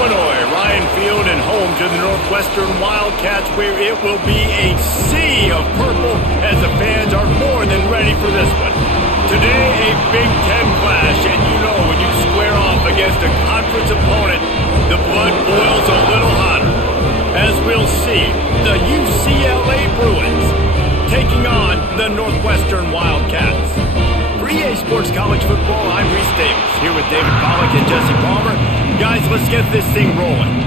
Illinois, Ryan Field, and home to the Northwestern Wildcats, where it will be a sea of purple as the fans are more than ready for this one. Today, a Big Ten clash, and you know when you square off against a conference opponent, the blood boils a little hotter. As we'll see, the UCLA Bruins taking on the Northwestern Wildcats. For EA Sports College Football, I'm Reese Davis, here with David Pollack and Jesse Palmer. Guys, let's get this thing rolling.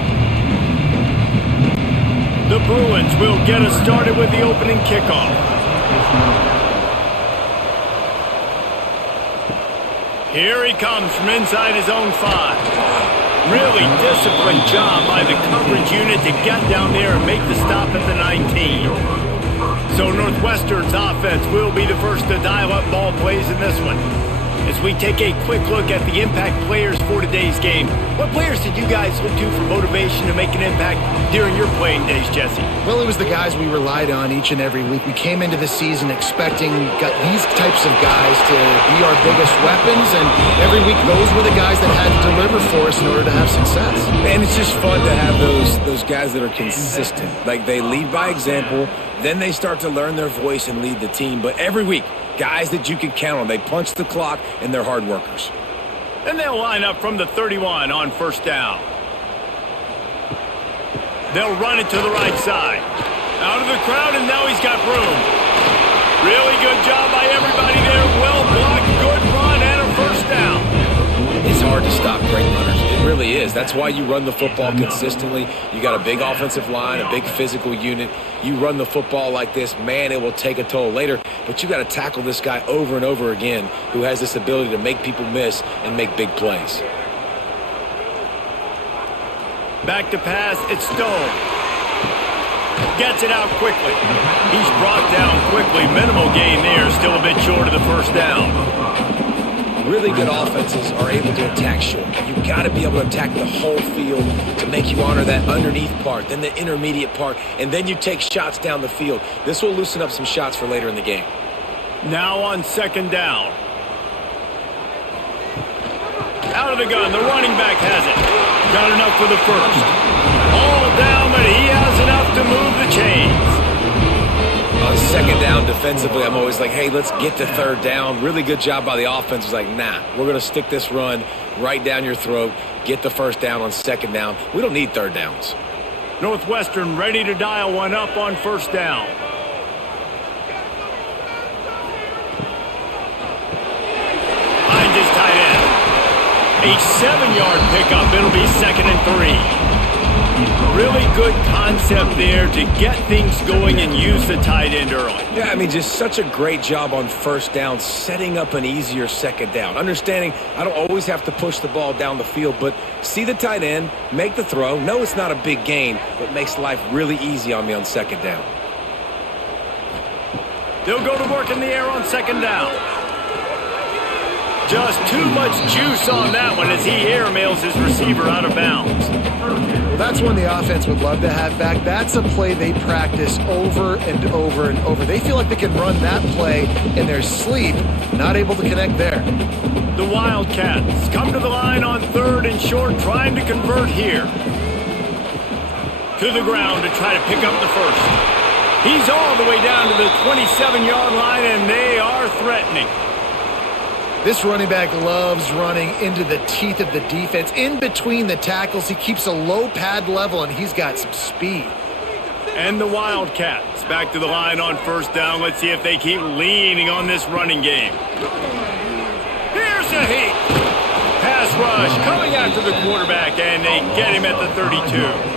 The Bruins will get us started with the opening kickoff. Here he comes from inside his own 5. Really disciplined job by the coverage unit to get down there and make the stop at the 19. So Northwestern's offense will be the first to dial up ball plays in this one. As we take a quick look at the impact players for today's game, what players did you guys look to for motivation to make an impact during your playing days, Jesse? Well, it was the guys we relied on each and every week. We came into the season expecting these types of guys to be our biggest weapons, and every week those were the guys that had to deliver for us in order to have success. And it's just fun to have those guys that are consistent. Like, they lead by example, then they start to learn their voice and lead the team. But every week, guys that you can count on. They punch the clock, and they're hard workers. And they'll line up from the 31 on first down. They'll run it to the right side. Out of the crowd, and now he's got room. Really good job by everybody there. Well blocked, good run, and a first down. It's hard to stop great runners. It really is. That's why you run the football consistently. You got a big offensive line, a big physical unit. You run the football like this, man, it will take a toll later. But you got to tackle this guy over and over again who has this ability to make people miss and make big plays. Back to pass, it's Stone. Gets it out quickly. He's brought down quickly. Minimal gain there, still a bit short of the first down. Really good offenses are able to attack short. You've got to be able to attack the whole field to make you honor that underneath part, then the intermediate part, and then you take shots down the field. This will loosen up some shots for later in the game. Now on second down. Out of the gun, the running back has it. Got enough for the first. All down, but he has enough to move the chains. On second down defensively, I'm always like, hey, let's get to third down. Really good job by the offense. It's like, nah, we're going to stick this run right down your throat, get the first down on second down. We don't need third downs. Northwestern ready to dial one up on first down. Finds his tight end. A 7-yard pickup. It'll be 2nd and 3. Really good concept there to get things going and use the tight end early. Yeah, I mean, just such a great job on first down, setting up an easier second down. Understanding I don't always have to push the ball down the field, but see the tight end, make the throw. No, it's not a big gain, but makes life really easy on me on second down. They'll go to work in the air on second down. Just too much juice on that one as he airmails his receiver out of bounds. Well, that's one the offense would love to have back. That's a play they practice over and over and over. They feel like they can run that play in their sleep, not able to connect there. The Wildcats come to the line on 3rd and short, trying to convert here. To the ground to try to pick up the first. He's all the way down to the 27-yard line, and they are threatening. This running back loves running into the teeth of the defense. In between the tackles, he keeps a low pad level, and he's got some speed. And the Wildcats back to the line on first down. Let's see if they keep leaning on this running game. Here's a heat. Pass rush coming after the quarterback, and they get him at the 32.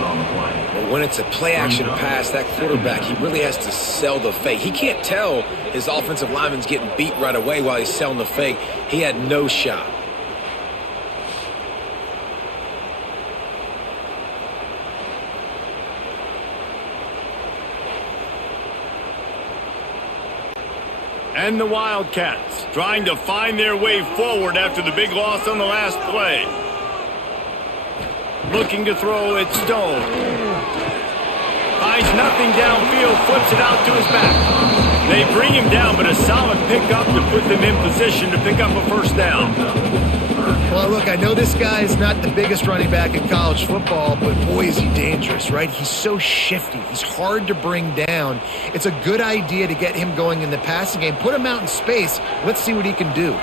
When it's a play-action pass, that quarterback, he really has to sell the fake. He can't tell his offensive lineman's getting beat right away while he's selling the fake. He had no shot. And the Wildcats trying to find their way forward after the big loss on the last play. Looking to throw, it's Stone. Finds nothing downfield, flips it out to his back. They bring him down, but a solid pickup to put them in position to pick up a first down. Well, look, I know this guy is not the biggest running back in college football, but boy, is he dangerous, right? He's so shifty. He's hard to bring down. It's a good idea to get him going in the passing game. Put him out in space. Let's see what he can do.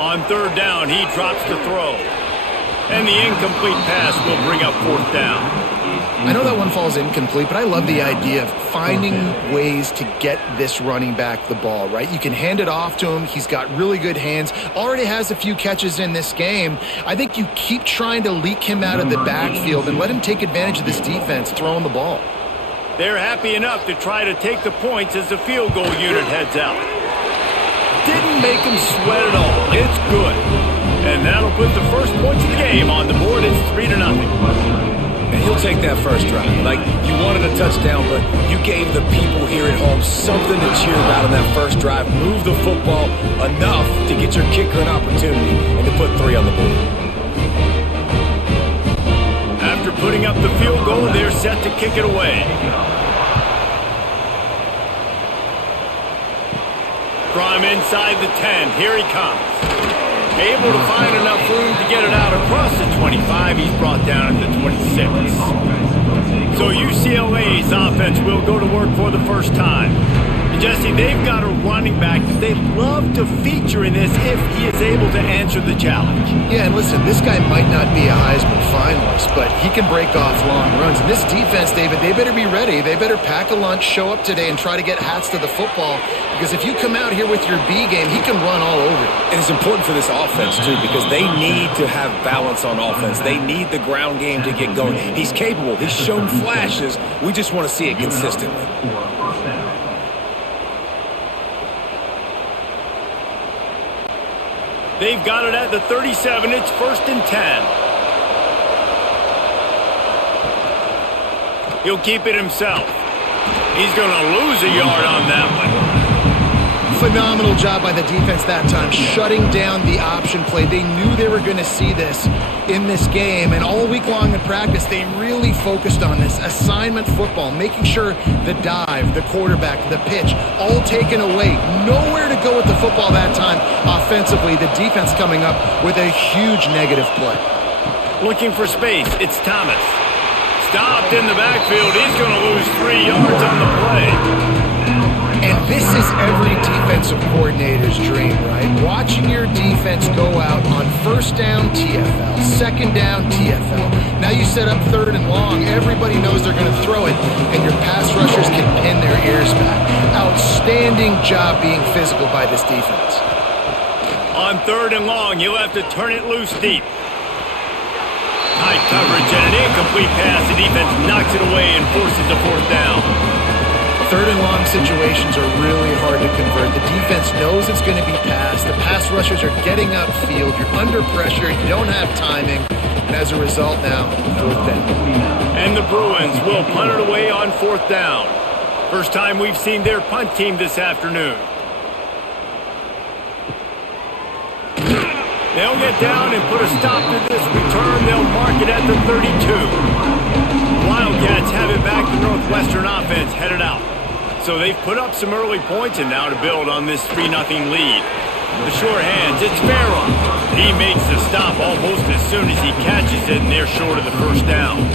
On third down, he drops to throw. And the incomplete pass will bring up fourth down. I know that one falls incomplete, but I love the idea of finding ways to get this running back the ball, right? You can hand it off to him. He's got really good hands. Already has a few catches in this game. I think you keep trying to leak him out of the backfield and let him take advantage of this defense throwing the ball. They're happy enough to try to take the points as the field goal unit heads out. Didn't make him sweat at all. It's good. And that'll put the first points of the game on the board. It's 3-0. And he'll take that first drive. Like, you wanted a touchdown, but you gave the people here at home something to cheer about in that first drive. Move the football enough to get your kicker an opportunity and to put 3 on the board. After putting up the field goal, they're set to kick it away. From inside the 10, here he comes. Able to find enough room to get it out across the 25. He's brought down at the 26. So UCLA's offense will go to work for the first time. And Jesse, they've got a running back that they'd love to feature in this if he is able to answer the challenge. Yeah, and listen, this guy might not be a Heisman finalist, but he can break off long runs. And this defense, David, they better be ready. They better pack a lunch, show up today, and try to get hats to the football. Because if you come out here with your B game, he can run all over you. And it's important for this offense, too, because they need to have balance on offense. They need the ground game to get going. He's capable. He's shown flashes. We just want to see it consistently. They've got it at the 37. It's 1st and 10. He'll keep it himself. He's going to lose a yard on that one. Phenomenal job by the defense that time, shutting down the option play. They knew they were going to see this in this game, and all week long in practice, they really focused on this assignment football, making sure the dive, the quarterback, the pitch, all taken away. Nowhere to go with the football that time offensively. The defense coming up with a huge negative play. Looking for space, it's Thomas. Stopped in the backfield. He's going to lose 3 yards on the play. And this is every defensive coordinator's dream, right? Watching your defense go out on first down, TFL, second down, TFL. Now you set up 3rd and long. Everybody knows they're going to throw it, and your pass rushers can pin their ears back. Outstanding job being physical by this defense. On 3rd and long, you'll have to turn it loose deep. Tight coverage and an incomplete pass. The defense knocks it away and forces a 4th down. 3rd and long situations are really hard to convert. The defense knows it's going to be passed. The pass rushers are getting upfield. You're under pressure. You don't have timing. And as a result now, 4th down. And the Bruins will punt it away on 4th down. First time we've seen their punt team this afternoon. They'll get down and put a stop to this return. They'll mark it at the 32. Wildcats have it back. The Northwestern offense headed out. So they've put up some early points, and now to build on this 3-0 lead. The short hands, it's Farrell. He makes the stop almost as soon as he catches it, and they're short of the 1st down.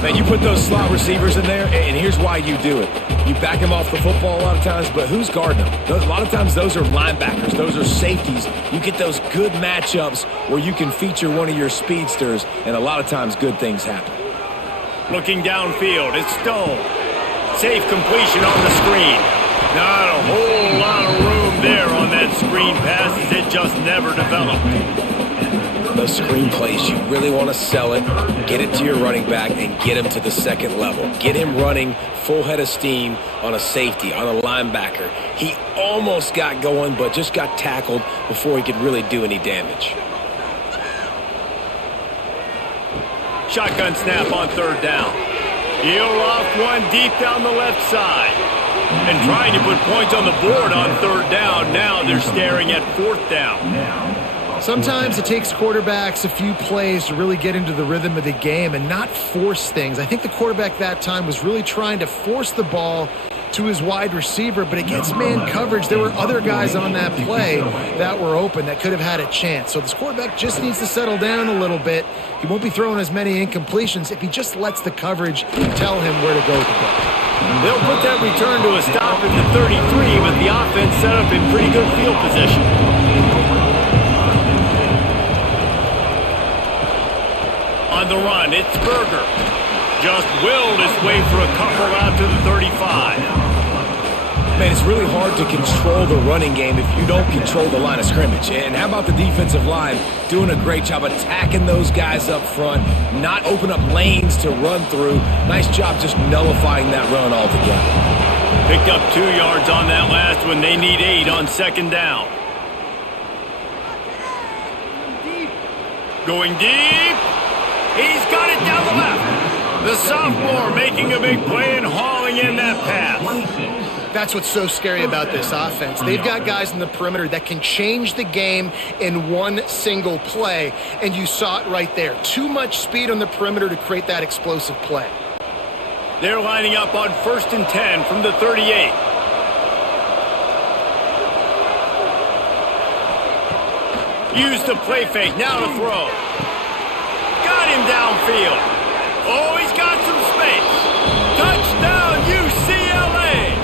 Man, you put those slot receivers in there, and here's why you do it. You back them off the football a lot of times, but who's guarding them? A lot of times those are linebackers. Those are safeties. You get those good matchups where you can feature one of your speedsters, and a lot of times good things happen. Looking downfield, it's Stone. Safe completion on the screen. Not a whole lot of room there on that screen pass as it just never developed. Those screen plays, you really want to sell it, get it to your running back, and get him to the 2nd level. Get him running full head of steam on a safety, on a linebacker. He almost got going, but just got tackled before he could really do any damage. Shotgun snap on 3rd down. He'll loft one deep down the left side. And trying to put points on the board on 3rd down. Now they're staring at 4th down. Sometimes it takes quarterbacks a few plays to really get into the rhythm of the game and not force things. I think the quarterback that time was really trying to force the ball to his wide receiver, but against man coverage, there were other guys on that play that were open that could have had a chance. So this quarterback just needs to settle down a little bit. He won't be throwing as many incompletions if he just lets the coverage tell him where to go with the ball. They'll put that return to a stop at the 33, but the offense set up in pretty good field position. On the run, it's Berger. Just willed his way for a couple out to the 35. Man, it's really hard to control the running game if you don't control the line of scrimmage. And how about the defensive line doing a great job attacking those guys up front, not open up lanes to run through. Nice job just nullifying that run altogether. Picked up 2 yards on that last one. They need 8 on second down. Going deep. He's got it down the left. The sophomore making a big play and hauling in that pass. That's what's so scary about this offense. They've got guys in the perimeter that can change the game in one single play, and you saw it right there. Too much speed on the perimeter to create that explosive play. They're lining up on 1st and 10 from the 38. Use the play fake, now to throw. Got him downfield. Oh, he's got some space. Touchdown, UCLA.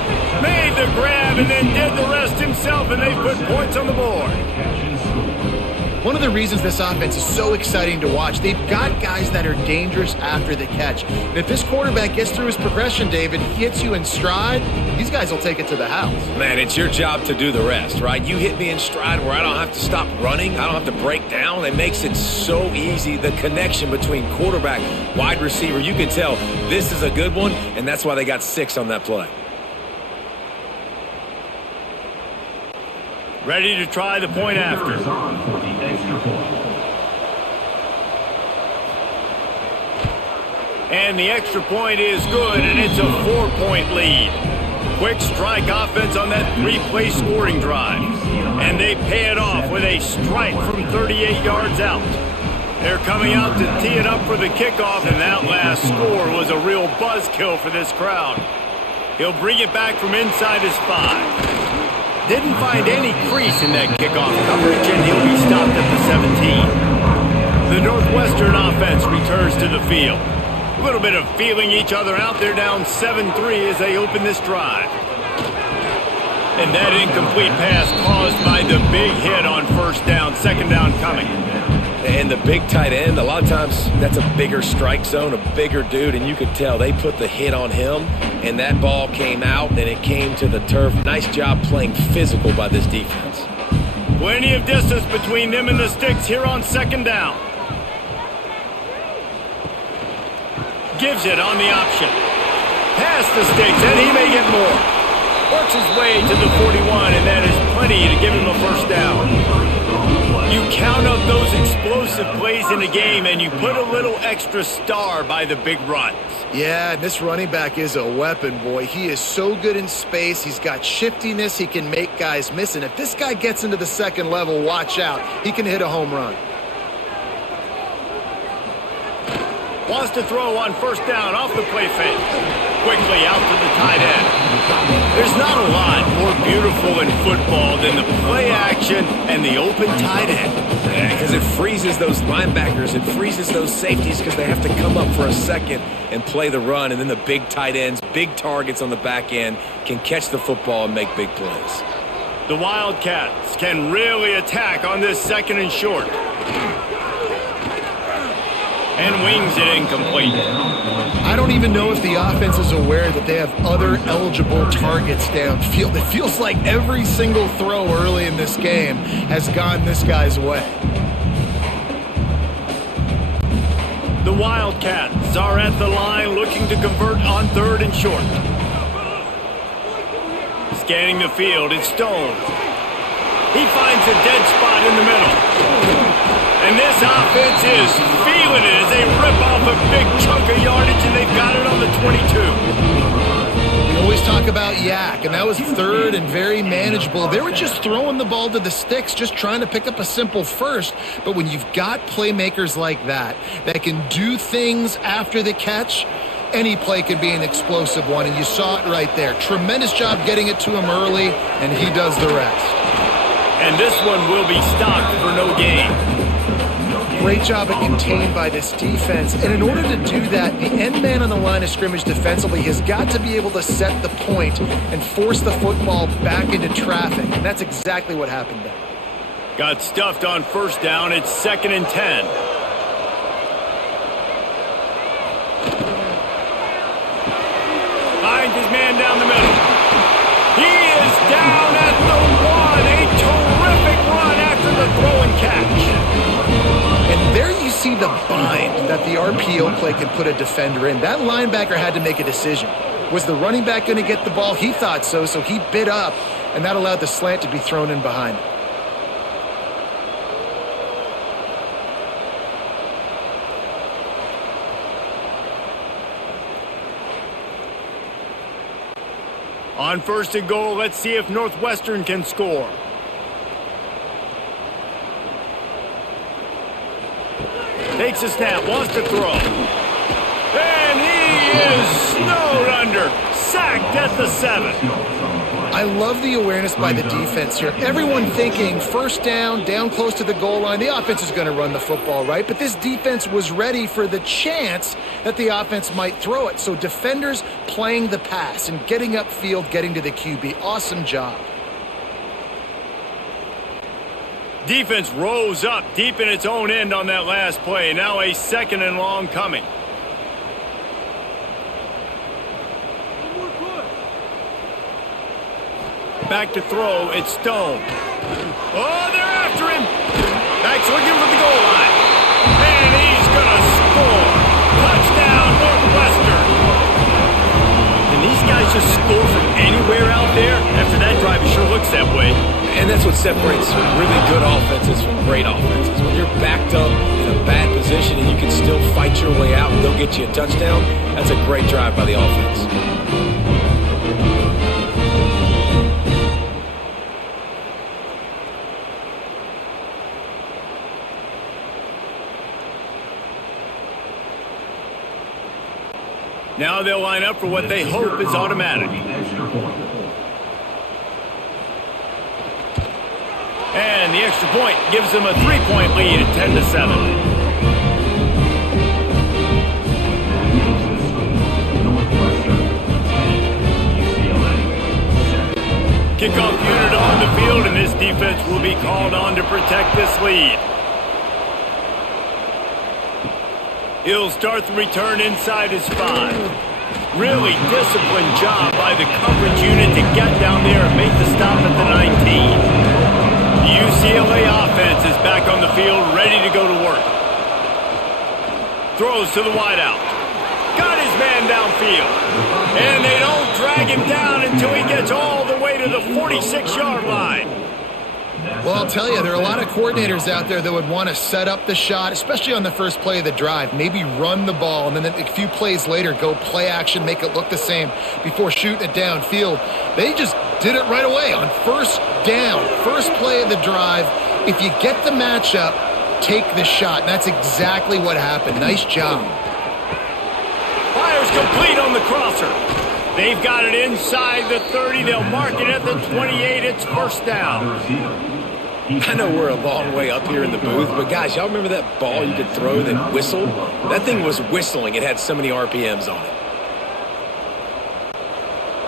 Made the grab and then did the rest himself, and they put points on the board. One of the reasons this offense is so exciting to watch, they've got guys that are dangerous after the catch. And if this quarterback gets through his progression, David, hits you in stride, these guys will take it to the house. Man, it's your job to do the rest, right? You hit me in stride where I don't have to stop running. I don't have to break down. It makes it so easy. The connection between quarterback, wide receiver, you can tell this is a good one, and that's why they got 6 on that play. Ready to try the point after. And the extra point is good, and it's a 4-point lead. Quick strike offense on that 3-play scoring drive. And they pay it off with a strike from 38 yards out. They're coming out to tee it up for the kickoff, and that last score was a real buzzkill for this crowd. He'll bring it back from inside his 5. Didn't find any crease in that kickoff coverage, and he'll be stopped at the 17. The Northwestern offense returns to the field. A little bit of feeling each other out. They're down 7-3 as they open this drive. And that incomplete pass caused by the big hit on 1st down, 2nd down coming. And the big tight end, a lot of times that's a bigger strike zone, a bigger dude, and you could tell they put the hit on him, and that ball came out, and it came to the turf. Nice job playing physical by this defense. Plenty of distance between them and the sticks here on 2nd down. Gives it on the option. Past the sticks, and he may get more. Works his way to the 41, and that is plenty to give him a 1st down. You count up those explosive plays in a game, and you put a little extra star by the big runs. Yeah, this running back is a weapon, boy. He is so good in space. He's got shiftiness. He can make guys miss. And if this guy gets into the 2nd level, watch out. He can hit a home run. Wants to throw on 1st down off the play fake. Quickly out to the tight end. There's not a lot more beautiful in football than the play action and the open tight end. Yeah, because it freezes those linebackers. It freezes those safeties because they have to come up for a second and play the run. And then the big tight ends, big targets on the back end, can catch the football and make big plays. The Wildcats can really attack on this 2nd and short. And wings it incomplete. I don't even know if the offense is aware that they have other eligible targets downfield. It feels like every single throw early in this game has gone this guy's way. The Wildcats are at the line looking to convert on 3rd and short. Scanning the field, it's Stone. He finds a dead spot in the middle. And this offense is feeling it as they rip off a big chunk of yardage, and they've got it on the 22. The always talk about yak, and that was third and very manageable. They were just throwing the ball to the sticks, just trying to pick up a simple first. But when you've got playmakers like that can do things after the catch, any play could be an explosive one, and you saw it right there. Tremendous job getting it to him early, and he does the rest. And this one will be stopped for no gain. Great job at contained by this defense. And in order to do that, the end man on the line of scrimmage defensively has got to be able to set the point and force the football back into traffic. And that's exactly what happened there. Got stuffed on first down. It's 2nd and 10. Finds his man down the middle. He is down at the 1. A terrific run after the throw and catch. And there you see the bind that the RPO play can put a defender in. That linebacker had to make a decision. Was the running back going to get the ball? He thought so, so he bit up, and that allowed the slant to be thrown in behind him. On 1st and goal, let's see if Northwestern can score. Takes a snap, wants to throw. And he is snowed under. Sacked at the 7. I love the awareness by the defense here. Everyone thinking first down close to the goal line. The offense is going to run the football, right? But this defense was ready for the chance that the offense might throw it. So defenders playing the pass and getting upfield, getting to the QB. Awesome job. Defense rose up deep in its own end on that last play. Now a 2nd and long coming. Back to throw. It's Stone. Oh, they're after him. Back's looking for the goal line. And he's going to score. Touchdown, Northwestern. Can these guys just score from anywhere out there? After that drive, it sure looks that way. And that's what separates really good offenses from great offenses. When you're backed up in a bad position and you can still fight your way out and they'll get you a touchdown, that's a great drive by the offense. Now they'll line up for what they hope is automatic. And the extra point gives them a 3-point lead at 10-7. Kickoff unit on the field, and this defense will be called on to protect this lead. He'll start the return inside his 5. Really disciplined job by the coverage unit to get down there and make the stop at the 19. The UCLA offense is back on the field, ready to go to work. Throws to the wideout. Got his man downfield. And they don't drag him down until he gets all the way to the 46-yard line. Well, I'll tell you, there are a lot of coordinators out there that would want to set up the shot, especially on the first play of the drive, maybe run the ball, and then a few plays later go play action, make it look the same before shooting it downfield. They just did it right away on first down, first play of the drive. If you get the matchup, take the shot. And that's exactly what happened. Nice job. Fires complete on the crosser. They've got it inside the 30. They'll mark it at the 28. It's first down. I know we're a long way up here in the booth, but guys, y'all remember that ball you could throw that whistled? That thing was whistling. It had so many RPMs on it.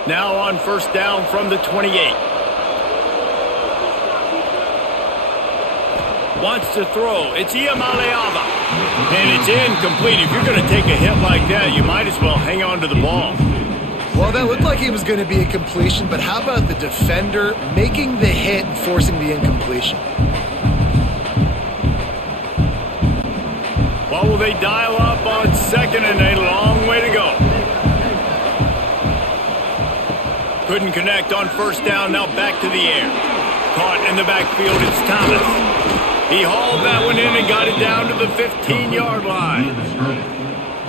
Now on first down from the 28. Wants to throw. It's Iamaleava. And it's incomplete. If you're going to take a hit like that, you might as well hang on to the ball. Well, that looked like it was going to be a completion, but how about the defender making the hit and forcing the incompletion? Well, will they dial up on second and a long way to go? Couldn't connect on first down, now back to the air. Caught in the backfield, it's Thomas. He hauled that one in and got it down to the 15-yard line.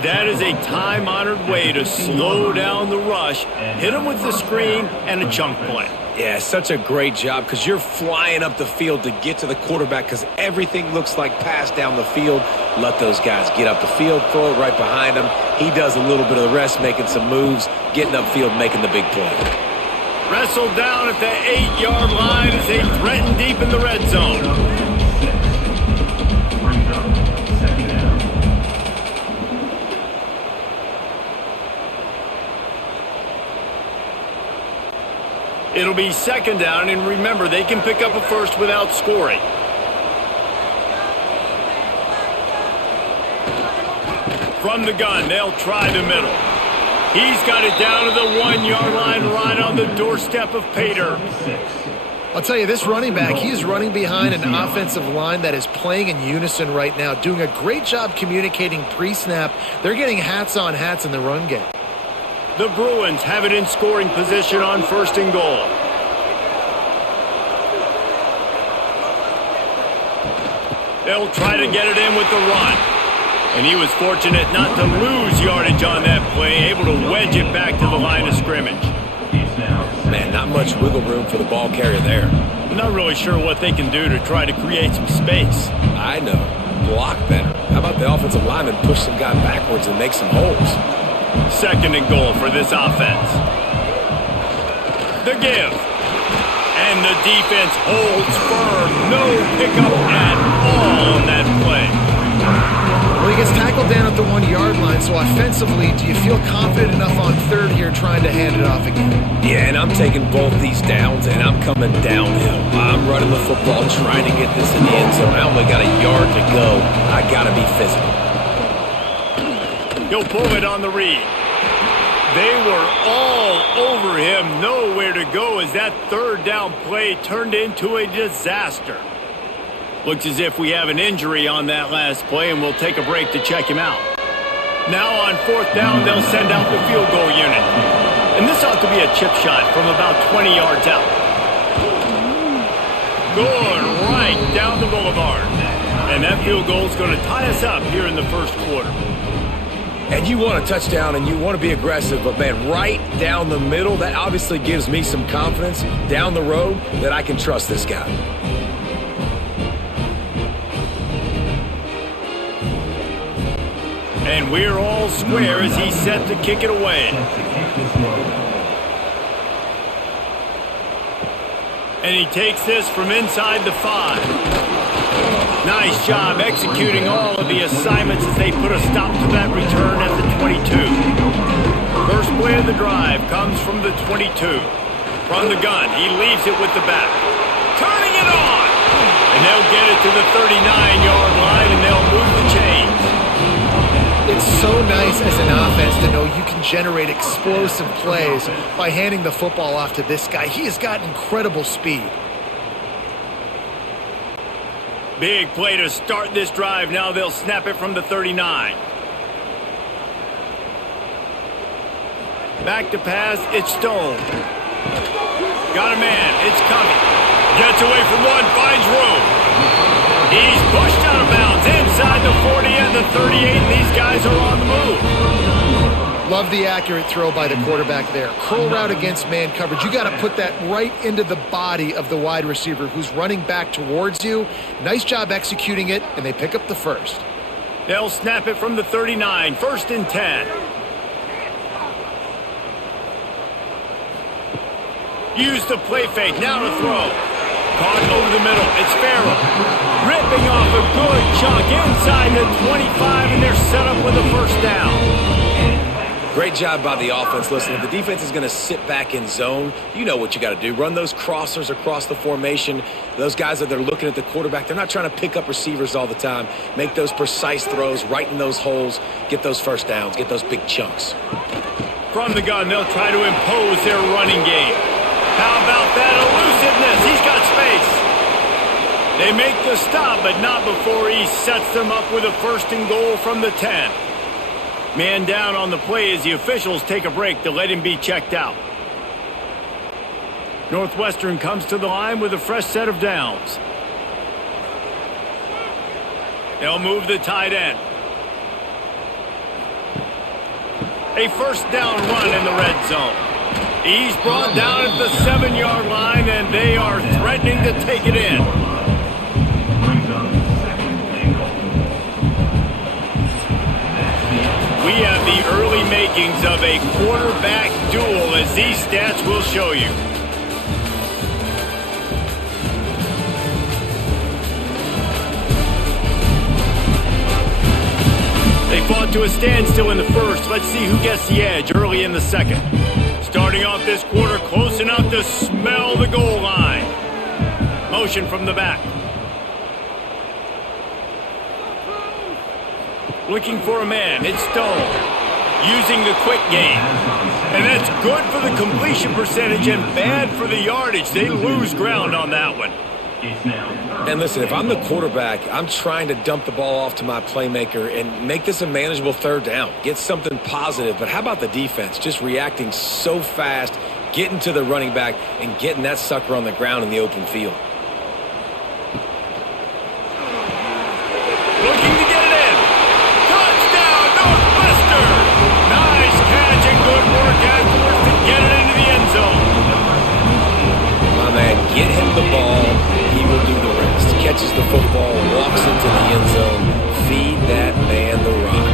That is a time-honored way to slow down the rush, hit them with the screen, and a chunk play. Yeah, such a great job because you're flying up the field to get to the quarterback because everything looks like pass down the field. Let those guys get up the field, throw it right behind him. He does a little bit of the rest, making some moves, getting upfield, making the big play. Wrestled down at the 8-yard line as they threaten deep in the red zone. It'll be second down, and remember, they can pick up a first without scoring. From the gun, they'll try the middle. He's got it down to the 1-yard line, right on the doorstep of Pater. I'll tell you, this running back, he is running behind an offensive line that is playing in unison right now, doing a great job communicating pre-snap. They're getting hats on hats in the run game. The Bruins have it in scoring position on 1st and goal. They'll try to get it in with the run. And he was fortunate not to lose yardage on that play, able to wedge it back to the line of scrimmage. Man, not much wiggle room for the ball carrier there. I'm not really sure what they can do to try to create some space. I know. Block better. How about the offensive lineman push some guy backwards and make some holes? 2nd and goal for this offense. The give. And the defense holds firm. No pickup at all on that play. Well, he gets tackled down at the 1-yard line, so offensively, do you feel confident enough on 3rd here trying to hand it off again? Yeah, and I'm taking both these downs, and I'm coming downhill. I'm running the football, trying to get this in the end zone. I only got a yard to go. I got to be physical. He'll pull it on the read. They were all over him, nowhere to go as that 3rd down play turned into a disaster. Looks as if we have an injury on that last play, and we'll take a break to check him out. Now on 4th down, they'll send out the field goal unit. And this ought to be a chip shot from about 20 yards out. Going right down the boulevard. And that field goal is going to tie us up here in the 1st quarter. And you want a touchdown and you want to be aggressive, but man, right down the middle, that obviously gives me some confidence down the road that I can trust this guy. And we're all square as he's set to kick it away. And he takes this from inside the 5. Nice job executing all of the assignments as they put a stop to that return at the 22. First play of the drive comes from the 22. From the gun, he leaves it with the back. Turning it on! And they'll get it to the 39-yard line, and they'll move the chains. It's so nice as an offense to know you can generate explosive plays by handing the football off to this guy. He has got incredible speed. Big play to start this drive. Now they'll snap it from the 39. Back to pass, it's Stone. Got a man, it's coming. Gets away from one, finds room. He's pushed out of bounds inside the 40 and the 38, and these guys are on the move. Love the accurate throw by the quarterback there. Curl route against man coverage. You got to put that right into the body of the wide receiver who's running back towards you. Nice job executing it, and they pick up the 1st. They'll snap it from the 39, 1st and 10. Use the play fake, now to throw. Caught over the middle, it's Farrell. Ripping off a good chunk inside the 25, and they're set up with a 1st down. Great job by the offense. Listen, if the defense is going to sit back in zone, you know what you got to do. Run those crossers across the formation. Those guys that they're looking at the quarterback, they're not trying to pick up receivers all the time. Make those precise throws right in those holes. Get those 1st downs. Get those big chunks. From the gun, they'll try to impose their running game. How about that elusiveness? He's got space. They make the stop, but not before he sets them up with a 1st and goal from the 10. Man down on the play as the officials take a break to let him be checked out. Northwestern comes to the line with a fresh set of downs. They'll move the tight end. A first down run in the red zone. He's brought down at the 7-yard line, and they are threatening to take it in. We have the early makings of a quarterback duel, as these stats will show you. They fought to a standstill in the first. Let's see who gets the edge early in the second. Starting off this quarter close enough to smell the goal line. Motion from the back. Looking for a man. It's Stone. Using the quick game. And that's good for the completion percentage and bad for the yardage. They lose ground on that one. And listen, if I'm the quarterback, I'm trying to dump the ball off to my playmaker and make this a manageable third down. Get something positive. But how about the defense? Just reacting so fast, getting to the running back, and getting that sucker on the ground in the open field. Looking to get it in. Touchdown, Northwestern! Nice catch and good work afterwards to get it into the end zone. My man, get him the ball. He will do the rest. Catches the football, walks into the end zone. Feed that man the rock.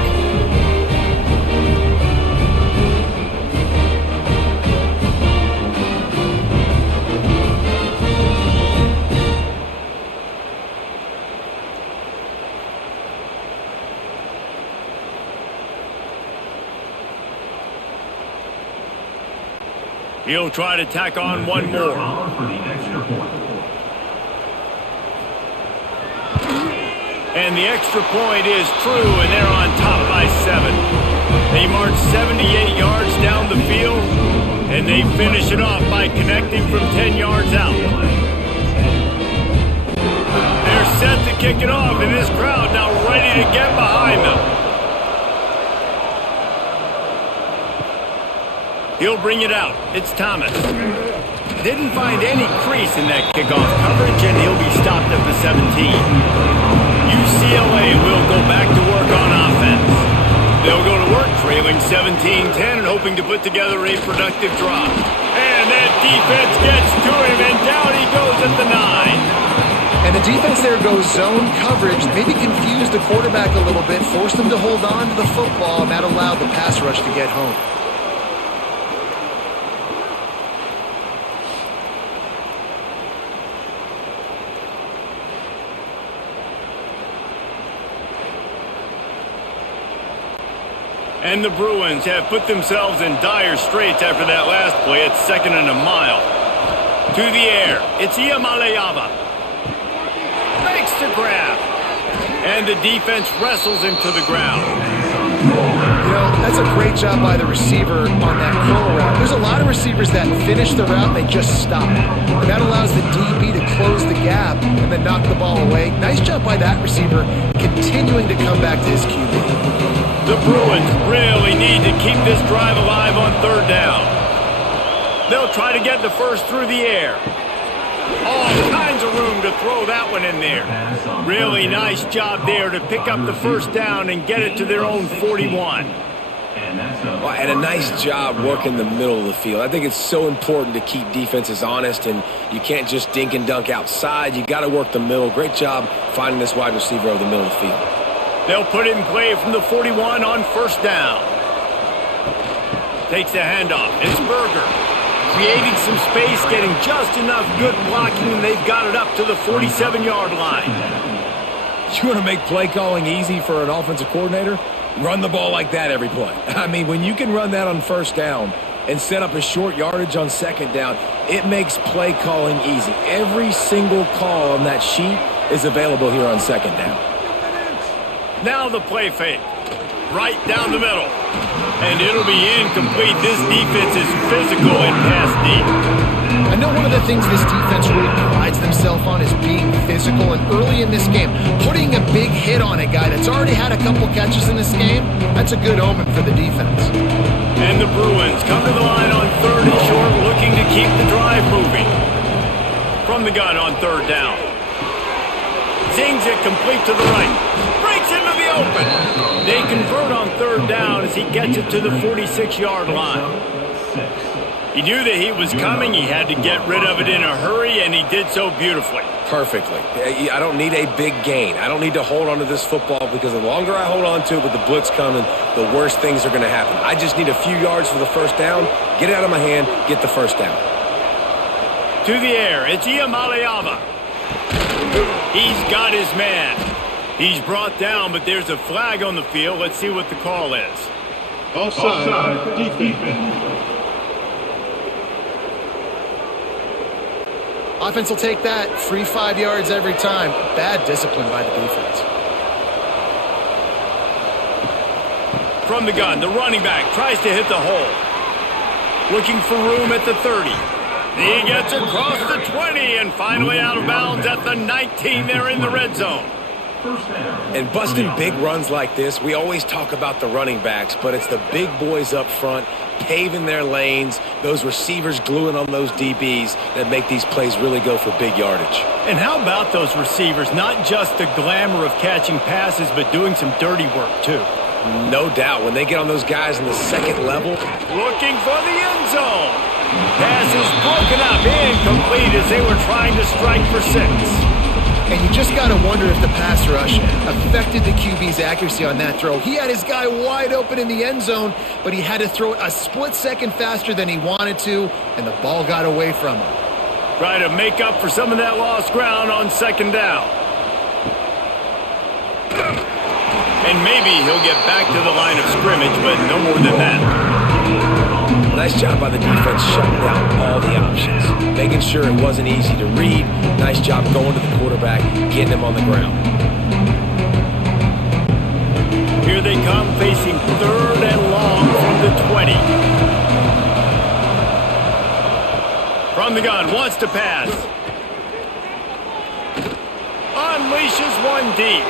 He'll try to tack on one more. And the extra point is true, and they're on top by 7. They march 78 yards down the field, and they finish it off by connecting from 10 yards out. They're set to kick it off, and this crowd now ready to get behind them. He'll bring it out. It's Thomas. Didn't find any crease in that kickoff coverage, and he'll be stopped at the 17. UCLA will go back to work on offense. They'll go to work trailing 17-10 and hoping to put together a productive drive. And that defense gets to him, and down he goes at the 9. And the defense there goes zone coverage, maybe confused the quarterback a little bit, forced him to hold on to the football, and that allowed the pass rush to get home. And the Bruins have put themselves in dire straits after that last play. It's 2nd and a mile. To the air. It's Iamaleava. Makes the grab. And the defense wrestles him to the ground. You know, that's a great job by the receiver on that curl route. There's a lot of receivers that finish the route and they just stop. And that allows the DB to close the gap and then knock the ball away. Nice job by that receiver, continuing to come back to his QB. The Bruins really need to keep this drive alive on 3rd down. They'll try to get the first through the air. All kinds of room to throw that one in there. Really nice job there to pick up the first down and get it to their own 41. Well, and a nice job working the middle of the field. I think it's so important to keep defenses honest, and you can't just dink and dunk outside. You got to work the middle. Great job finding this wide receiver over the middle of the field. They'll put it in play from the 41 on 1st down. Takes the handoff. It's Berger. Creating some space, getting just enough good blocking, and they've got it up to the 47-yard line. You want to make play calling easy for an offensive coordinator? Run the ball like that every play. I mean, when you can run that on 1st down and set up a short yardage on 2nd down, it makes play calling easy. Every single call on that sheet is available here on 2nd down. Now the play fake. Right down the middle. And it'll be incomplete. This defense is physical and pass deep. I know one of the things this defense really prides themselves on is being physical, and early in this game, putting a big hit on a guy that's already had a couple catches in this game, that's a good omen for the defense. And the Bruins come to the line on 3rd and short, looking to keep the drive moving. From the gun on 3rd down. Zings it complete to the right. Breaks into the open. They convert on 3rd down as he gets it to the 46-yard line. He knew the heat was coming. He had to get rid of it in a hurry, and he did so beautifully. Perfectly. I don't need a big gain. I don't need to hold on to this football because the longer I hold on to it with the blitz coming, the worse things are going to happen. I just need a few yards for the first down, get it out of my hand, get the first down. To the air, it's Iamaleava. He's got his man. He's brought down, but there's a flag on the field. Let's see what the call is. Offside, defense. Offense will take that. Free 5 yards every time. Bad discipline by the defense. From the gun, the running back tries to hit the hole. Looking for room at the 30. He gets across the 20 and finally out of bounds at the 19 there in the red zone. And busting big runs like this, we always talk about the running backs, but it's the big boys up front paving their lanes, those receivers gluing on those DBs that make these plays really go for big yardage. And how about those receivers? Not just the glamour of catching passes, but doing some dirty work too. No doubt. When they get on those guys in the second level. Looking for the end zone. Pass is broken up, incomplete as they were trying to strike for 6. And you just got to wonder if the pass rush affected the QB's accuracy on that throw. He had his guy wide open in the end zone, but he had to throw it a split second faster than he wanted to, and the ball got away from him. Try to make up for some of that lost ground on second down. And maybe he'll get back to the line of scrimmage, but no more than that. Nice job by the defense shutting down all the options, making sure it wasn't easy to read. Nice job going to the quarterback, getting him on the ground. Here they come, facing 3rd and long from the 20. From the gun, wants to pass. Unleashes one deep.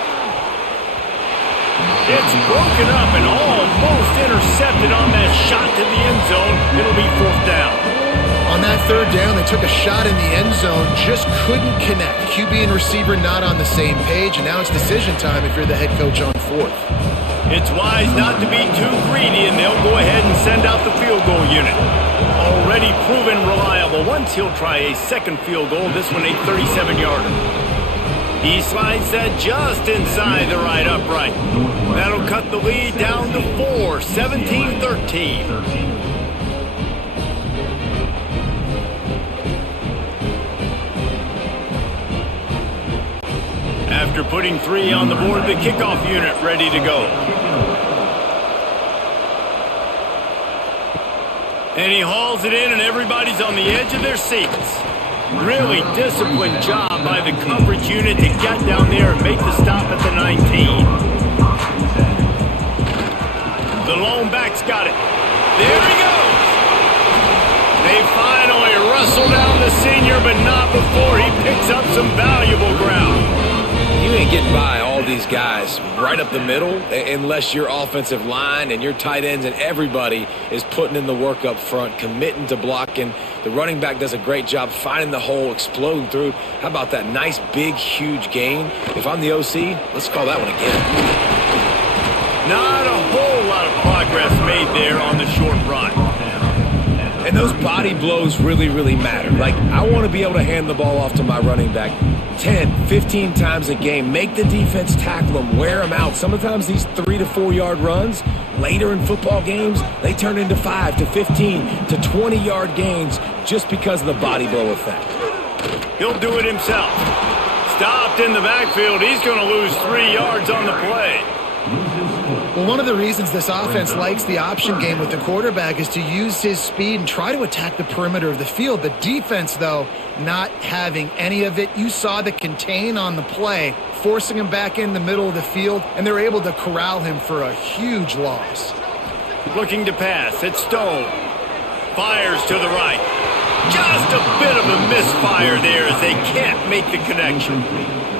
It's broken up and almost intercepted on that shot to the end zone. It'll be 4th down. On that 3rd down, they took a shot in the end zone, just couldn't connect. QB and receiver not on the same page, and now it's decision time if you're the head coach on 4th. It's wise not to be too greedy, and they'll go ahead and send out the field goal unit. Already proven reliable. Once he'll try a second field goal, this one a 37-yarder. He slides that just inside the right upright. That'll cut the lead down to 4, 17-13. After putting 3 on the board, the kickoff unit ready to go. And he hauls it in, and everybody's on the edge of their seats. Really disciplined job by the coverage unit to get down there and make the stop at the 19. The lone back's got it. There he goes. They finally wrestle down the senior, but not before he picks up some valuable ground. You ain't getting by all these guys right up the middle unless your offensive line and your tight ends and everybody is putting in the work up front, committing to blocking. The running back does a great job finding the hole, exploding through. How about that nice, big, huge gain? If I'm the OC, let's call that one again. Not a whole lot of progress made there on the short run. And those body blows really, really matter. Like, I want to be able to hand the ball off to my running back 10, 15 times a game. Make the defense tackle them, wear them out. Sometimes these 3 to 4 yard runs, later in football games, they turn into 5 to 15 to 20 yard gains just because of the body blow effect. He'll do it himself. Stopped in the backfield. He's going to lose 3 yards on the play. Well, one of the reasons this offense likes the option game with the quarterback is to use his speed and try to attack the perimeter of the field. The defense, though, not having any of it. You saw the contain on the play, forcing him back in the middle of the field, and they're able to corral him for a huge loss. Looking to pass. It's Stone. Fires to the right. Just a bit of a misfire there as they can't make the connection.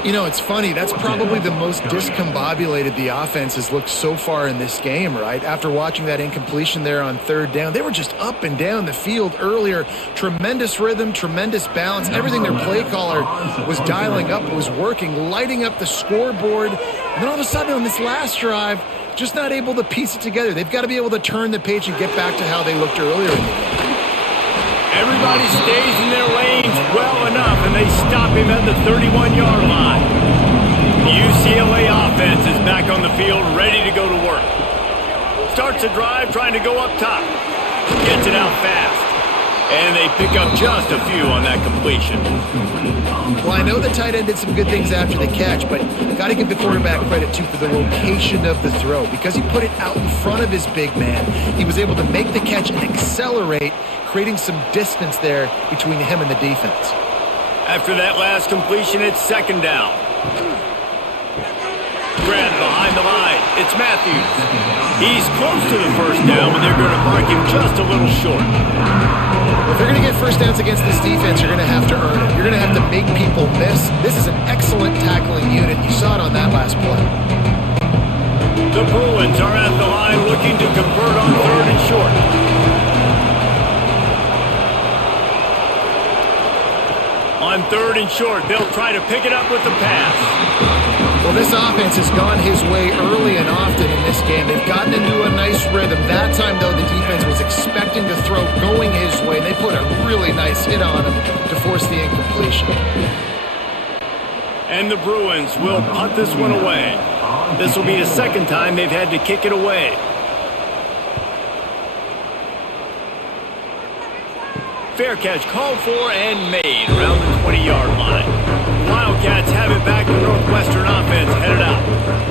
You know, it's funny. That's probably the most discombobulated the offense has looked so far in this game, right? After watching that incompletion there on 3rd down, they were just up and down the field earlier. Tremendous rhythm, tremendous balance. Everything their play caller was dialing up was working, lighting up the scoreboard. And then all of a sudden on this last drive, just not able to piece it together. They've got to be able to turn the page and get back to how they looked earlier in the game. Everybody stays in their lanes well enough, and they stop him at the 31-yard line. The UCLA offense is back on the field, ready to go to work. Starts a drive trying to go up top. Gets it out fast. And they pick up just a few on that completion. Well, I know the tight end did some good things after the catch, but got to give the quarterback credit, too, for the location of the throw. Because he put it out in front of his big man, he was able to make the catch and accelerate, creating some distance there between him and the defense. After that last completion, it's second down. Grab behind the line. It's Matthews. He's close to the first down, but they're going to mark him just a little short. If they're going to get first downs against this defense, you're going to have to earn it. You're going to have to make people miss. This is an excellent tackling unit. You saw it on that last play. The Bruins are at the line looking to convert on third and short. On third and short, they'll try to pick it up with the pass. Well, this offense has gone his way early and often in this game. They've gotten into a nice rhythm. That time, though, the defense was expecting to throw going his way. They put a really nice hit on him to force the incompletion. And the Bruins will punt this one away. This will be the second time they've had to kick it away. Fair catch called for and made around the 20-yard line. Wildcats have it back. The Northwestern offense headed out.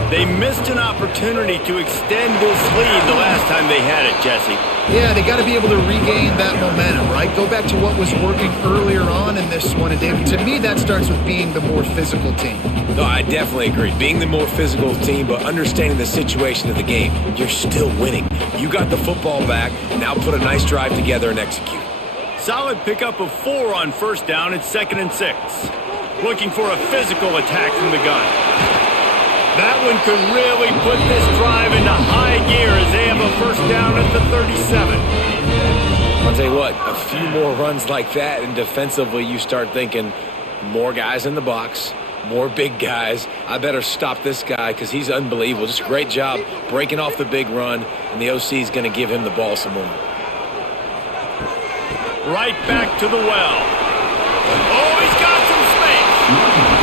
They missed an opportunity to extend this lead the last time they had it, Jesse. Yeah, they got to be able to regain that momentum, right? Go back to what was working earlier on in this one. And, David, to me, that starts with being the more physical team. No, I definitely agree. Being the more physical team, but understanding the situation of the game. You're still winning. You got the football back. Now put a nice drive together and execute. Solid pickup of 4 on first down. It's 2nd and 6. Looking for a physical attack from the gun. That one could really put this drive into high gear as they have a first down at the 37. I'll tell you what, a few more runs like that, and defensively you start thinking more guys in the box, more big guys. I better stop this guy because he's unbelievable. Just a great job breaking off the big run, and the OC is going to give him the ball some more. Right back to the well. Oh, he's got some space.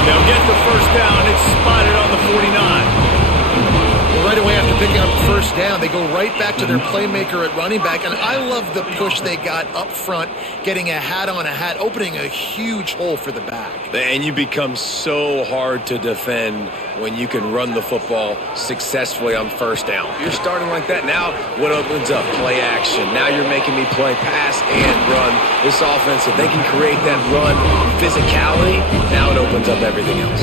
They'll get the first down. It's spotted on the 49. Well, right away after picking up the first down, they go right back to their playmaker at running back. And I love the push they got up front, getting a hat on a hat, opening a huge hole for the back. And you become so hard to defend when you can run the football successfully on first down. You're starting like that. Now what opens up? Play action. Now you're making me play pass and run. This offense, if they can create that run physicality, now it opens up everything else.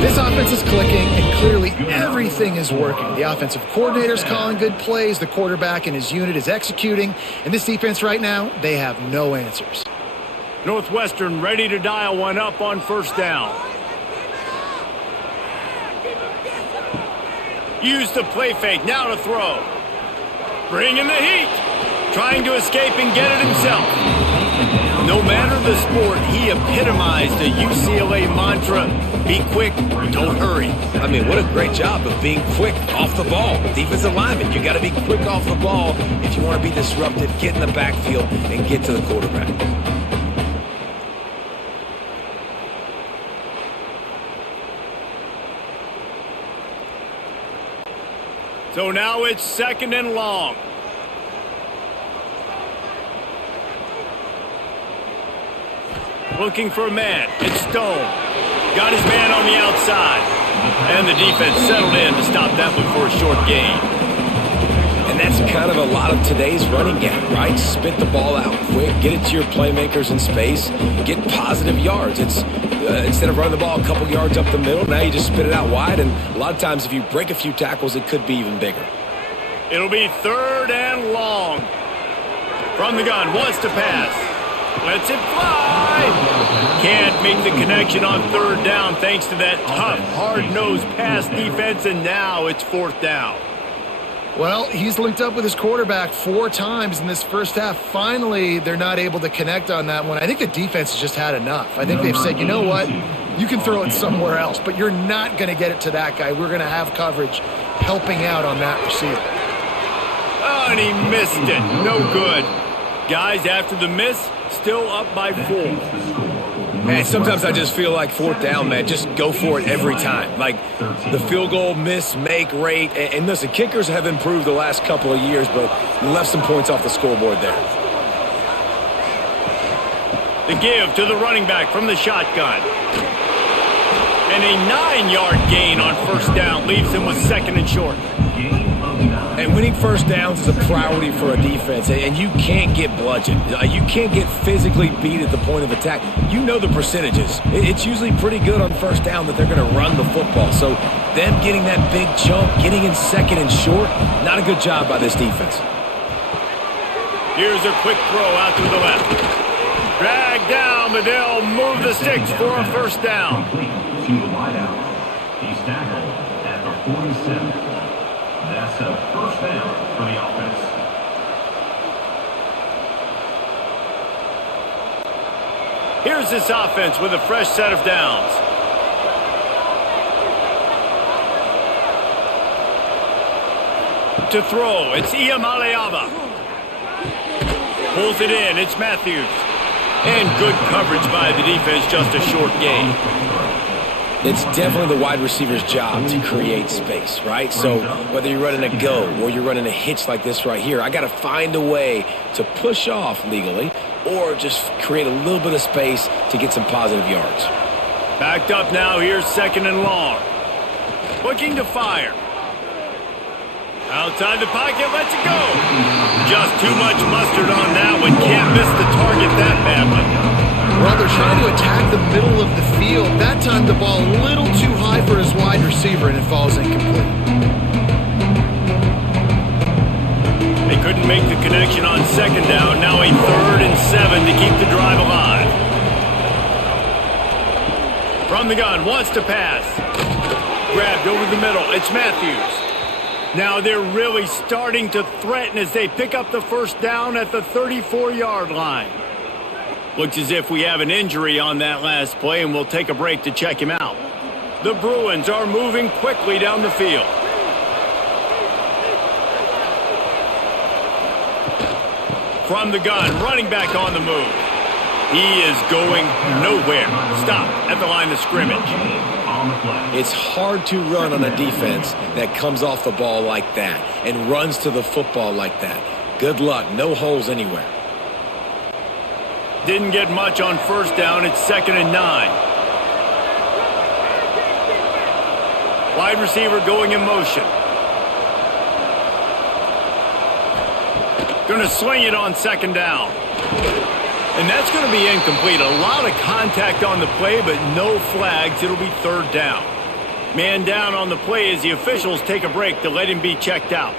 This offense is clicking, and clearly everything is working. The offensive coordinator's calling good plays. The quarterback and his unit is executing. And this defense right now, they have no answers. Northwestern ready to dial one up on first down. Use the play fake. Now to throw. Bring in the heat. Trying to escape and get it himself. No matter the sport, he epitomized a UCLA mantra. Be quick, don't hurry. I mean, what a great job of being quick off the ball. Defensive lineman, you got to be quick off the ball if you want to be disruptive, get in the backfield, and get to the quarterback. So now it's 2nd and long. Looking for a man. It's Stone. Got his man on the outside. And the defense settled in to stop that one for a short gain. And that's kind of a lot of today's running game, right? Spit the ball out quick, get it to your playmakers in space, get positive yards. It's instead of running the ball a couple yards up the middle, now you just spit it out wide. And a lot of times if you break a few tackles, it could be even bigger. It'll be 3rd and long. From the gun, wants to pass. Lets it fly. Can't make the connection on 3rd down thanks to that tough, hard-nosed pass defense, and now it's 4th down. Well, he's linked up with his quarterback 4 times in this first half. Finally, they're not able to connect on that one. I think the defense has just had enough. I think they've said, you know what, you can throw it somewhere else, but you're not going to get it to that guy. We're going to have coverage helping out on that receiver. Oh, and he missed it. No good. Guys, after the miss, still up by 4. Man, sometimes I just feel like fourth down, man, just go for it every time. Like the field goal miss, make rate. And listen, kickers have improved the last couple of years, but you left some points off the scoreboard there. The give to the running back from the shotgun. And a 9-yard gain on first down leaves him with 2nd and short. And winning first downs is a priority for a defense, and you can't get bludgeoned. You can't get physically beat at the point of attack. You know the percentages. It's usually pretty good on first down that they're going to run the football. So them getting that big chunk, getting in 2nd and short, not a good job by this defense. Here's a quick throw out to the left. Drag down, but they'll move the sticks for a first down. To the wideout. He's tackled at the 47. That's a first down for the offense. Here's this offense with a fresh set of downs. To throw, it's Iamaleava. Pulls it in, it's Matthews. And good coverage by the defense, just a short gain. It's definitely the wide receiver's job to create space, right? So whether you're running a go or you're running a hitch like this right here, I got to find a way to push off legally or just create a little bit of space to get some positive yards. Backed up now, here's 2nd and long. Looking to fire. Outside the pocket, lets it go. Just too much mustard on that one. Can't miss the target that badly. Well, they're trying to attack the middle of the field. That time the ball a little too high for his wide receiver, and it falls incomplete. They couldn't make the connection on 2nd down. Now a 3rd and 7 to keep the drive alive. From the gun, wants to pass. Grabbed over the middle. It's Matthews. Now they're really starting to threaten as they pick up the first down at the 34-yard line. Looks as if we have an injury on that last play, and we'll take a break to check him out. The Bruins are moving quickly down the field. From the gun, running back on the move. He is going nowhere. Stop at the line of scrimmage. It's hard to run on a defense that comes off the ball like that and runs to the football like that. Good luck. No holes anywhere. Didn't get much on first down. It's 2nd and 9. Wide receiver going in motion. Going to sling it on 2nd down. And that's going to be incomplete. A lot of contact on the play, but no flags. It'll be 3rd down. Man down on the play as the officials take a break to let him be checked out.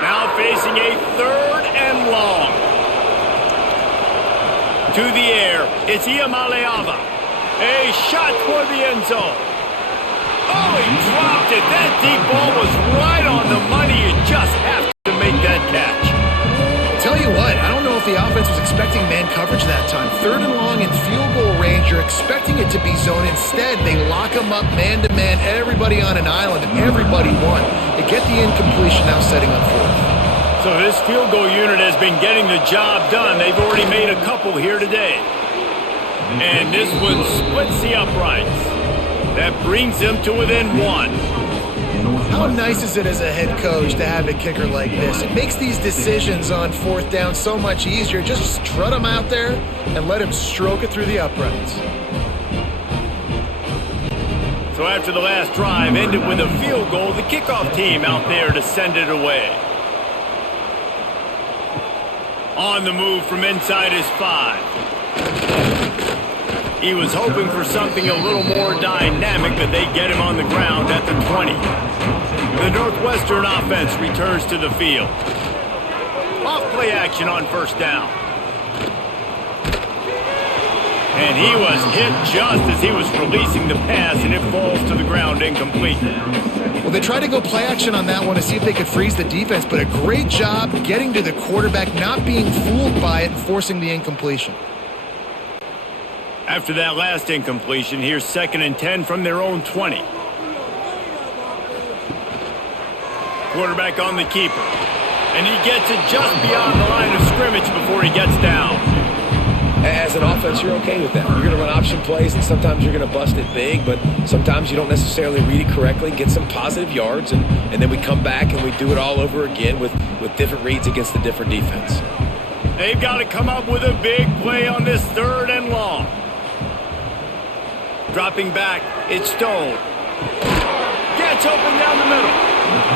Now facing a 3rd and long. To the air, it's Iamaleava. A shot toward the end zone. Oh, he dropped it. That deep ball was right on the money. You just have to make that catch. Tell you what, I don't know if the offense was expecting man coverage that time. 3rd and long in field goal range. You're expecting it to be zone. Instead, they lock them up man-to-man, everybody on an island, and everybody won. They get the incompletion now setting up 4th. So this field goal unit has been getting the job done. They've already made a couple here today. And this one splits the uprights. That brings them to within 1. How nice is it as a head coach to have a kicker like this? It makes these decisions on 4th down so much easier. Just strut him out there and let him stroke it through the uprights. So after the last drive ended with a field goal, the kickoff team out there to send it away. On the move from inside his 5. He was hoping for something a little more dynamic, but they get him on the ground at the 20. The Northwestern offense returns to the field. Off play action on first down. And he was hit just as he was releasing the pass, and it falls to the ground incomplete. Well, they tried to go play action on that one to see if they could freeze the defense, but a great job getting to the quarterback, not being fooled by it, and forcing the incompletion. After that last incompletion, here's 2nd and 10 from their own 20. Quarterback on the keeper. And he gets it just beyond the line of scrimmage before he gets down. As an offense, you're okay with that. You're going to run option plays, and sometimes you're going to bust it big, but sometimes you don't necessarily read it correctly, get some positive yards, and then we come back and we do it all over again with different reads against the different defense. They've got to come up with a big play on this 3rd and long. Dropping back, it's Stone. Gets open down the middle.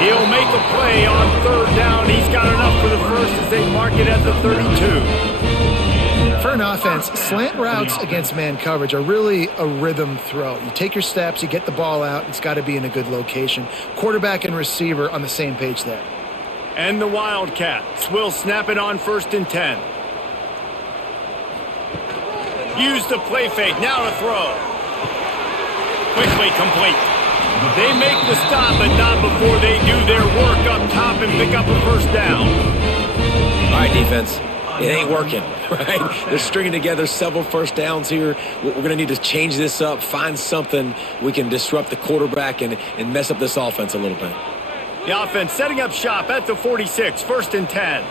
He'll make a play on 3rd down. He's got enough for the first as they mark it at the 32. For an offense, slant routes against man coverage are really a rhythm throw. You take your steps, you get the ball out, it's got to be in a good location. Quarterback and receiver on the same page there. And the Wildcats will snap it on 1st and 10. Use the play fake, now to throw. Quickly complete. They make the stop, but not before they do their work up top and pick up a 1st down. All right, defense. It ain't working, right? They're stringing together several 1st downs here. We're going to need to change this up, find something we can disrupt the quarterback and mess up this offense a little bit. The offense setting up shop at the 46, 1st and 10.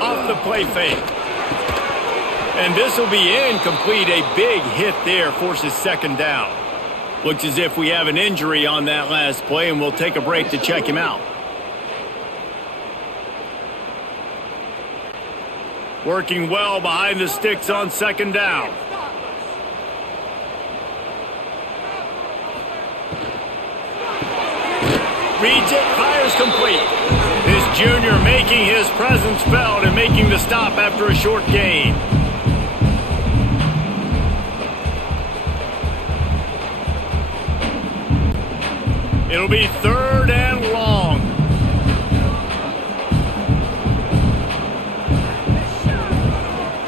Off the play fake. And this will be incomplete. A big hit there forces 2nd down. Looks as if we have an injury on that last play, and we'll take a break to check him out. Working well behind the sticks on 2nd down. Reads it, fires complete. This junior making his presence felt and making the stop after a short gain. It'll be 3rd and long.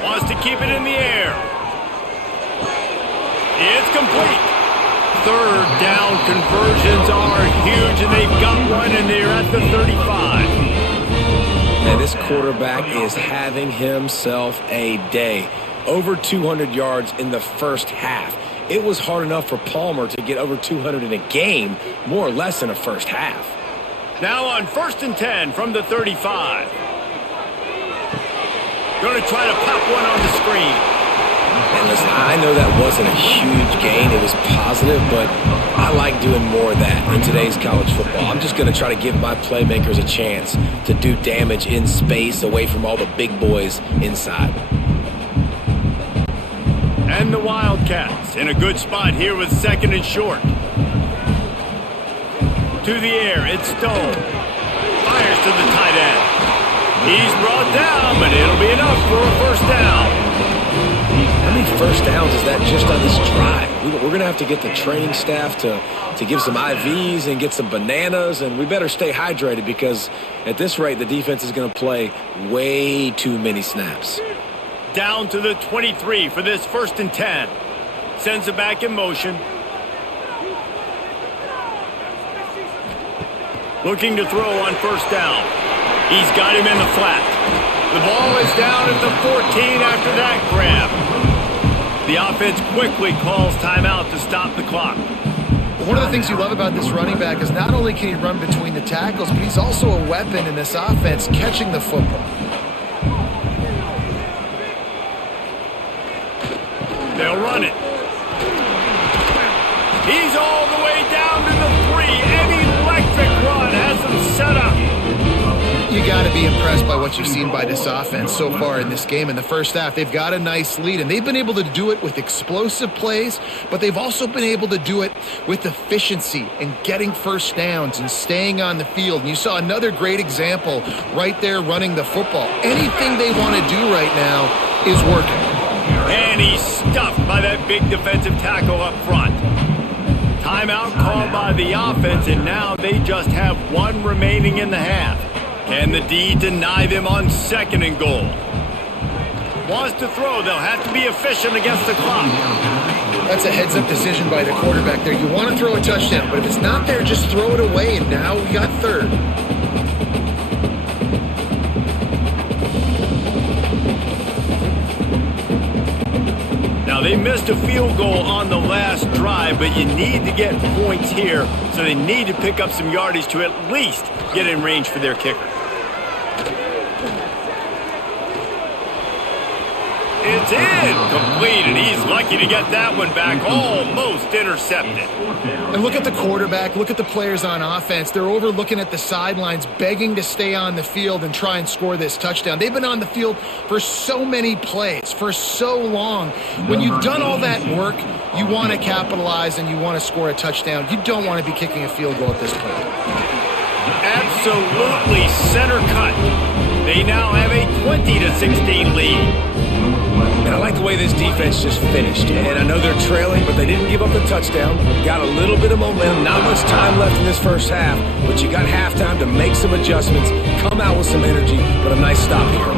Wants to keep it in the air. It's complete. 3rd down conversions are huge, and they've got one, and they're at the 35. And this quarterback is having himself a day. Over 200 yards in the 1st half. It was hard enough for Palmer to get over 200 in a game, more or less in a 1st half. Now on 1st and 10 from the 35. Going to try to pop one on the screen. And listen, I know that wasn't a huge gain. It was positive, but I like doing more of that in today's college football. I'm just going to try to give my playmakers a chance to do damage in space away from all the big boys inside. And the Wildcats in a good spot here with 2nd and short. To the air, it's Stone. Fires to the tight end. He's brought down, but it'll be enough for a 1st down. How many 1st downs is that just on this drive? We're going to have to get the training staff to give some IVs and get some bananas, and we better stay hydrated because at this rate, the defense is going to play way too many snaps. Down to the 23 for this 1st and 10. Sends it back in motion. Looking to throw on 1st down. He's got him in the flat. The ball is down at the 14 after that grab. The offense quickly calls timeout to stop the clock. One of the things you love about this running back is not only can he run between the tackles, but he's also a weapon in this offense catching the football. They'll run it. He's all the way down to the 3. An electric run has him set up. You got to be impressed by what you've seen by this offense so far in this game. In the 1st half, they've got a nice lead, and they've been able to do it with explosive plays, but they've also been able to do it with efficiency and getting 1st downs and staying on the field. And you saw another great example right there running the football. Anything they want to do right now is working. And he's stuffed by that big defensive tackle up front. Timeout called by the offense, and now they just have 1 remaining in the half. Can the D deny them on 2nd and goal? Wants to throw. They'll have to be efficient against the clock. That's a heads-up decision by the quarterback there. You want to throw a touchdown, but if it's not there, just throw it away, and now we got 3rd. They missed a field goal on the last drive, but you need to get points here, so they need to pick up some yardage to at least get in range for their kicker. It's in, complete, and he's lucky to get that one back, almost intercepted. And look at the quarterback, look at the players on offense. They're overlooking at the sidelines, begging to stay on the field and try and score this touchdown. They've been on the field for so many plays, for so long. When you've done all that work, you want to capitalize and you want to score a touchdown. You don't want to be kicking a field goal at this point. Absolutely center cut. They now have a 20-16 lead. And I like the way this defense just finished. And I know they're trailing, but they didn't give up the touchdown. Got a little bit of momentum. Not much time left in this first half, but you got halftime to make some adjustments, come out with some energy, but a nice stop here.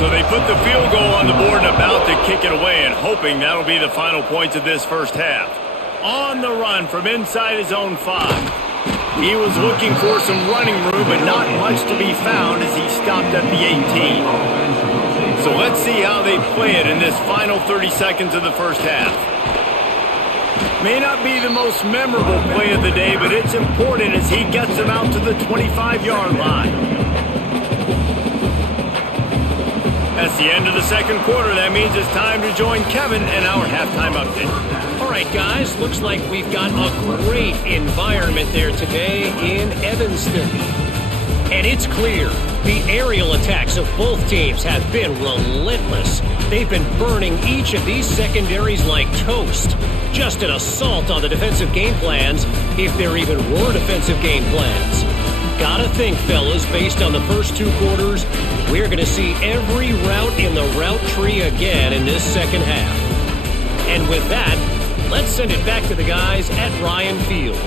So they put the field goal on the board and about to kick it away, and hoping that'll be the final points of this first half. On the run from inside his own 5. He was looking for some running room, but not much to be found as he stopped at the 18. So let's see how they play it in this final 30 seconds of the first half. May not be the most memorable play of the day, but it's important as he gets them out to the 25-yard line. That's the end of the second quarter. That means it's time to join Kevin and our halftime update. All right, guys, looks like we've got a great environment there today in Evanston. And it's clear the aerial attacks of both teams have been relentless. They've been burning each of these secondaries like toast. Just an assault on the defensive game plans, if there even were defensive game plans. Gotta think, fellas, based on the first 2 quarters, we're going to see every route in the route tree again in this second half. And with that, let's send it back to the guys at Ryan Field.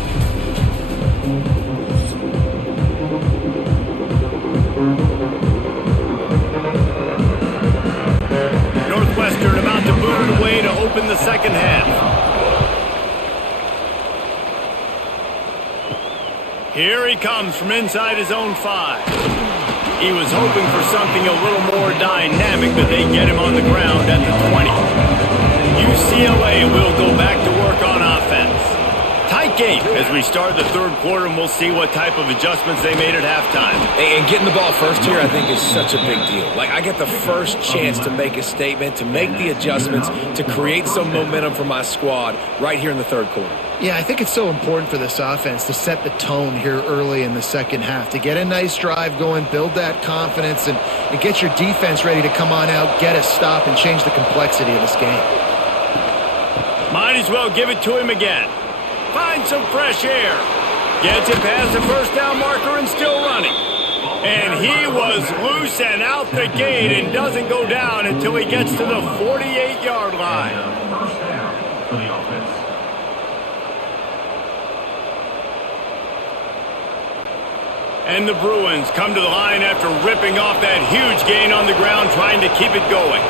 Northwestern about to boot it away to open the second half. Here he comes from inside his own 5. He was hoping for something a little more dynamic, but they get him on the ground at the 20. UCLA will go back to work on offense. Tight game as we start the third quarter, and we'll see what type of adjustments they made at halftime. And getting the ball first here, I think, is such a big deal. Like, I get the first chance to make a statement, to make the adjustments, to create some momentum for my squad right here in the third quarter. Yeah, I think it's so important for this offense to set the tone here early in the second half, to get a nice drive going, build that confidence, and get your defense ready to come on out, get a stop, and change the complexity of this game. Might as well give it to him again. Find some fresh air. Gets it past the first down marker and still running. And he was loose and out the gate and doesn't go down until he gets to the 48-yard line. First down for the offense. And the Bruins come to the line after ripping off that huge gain on the ground, trying to keep it going.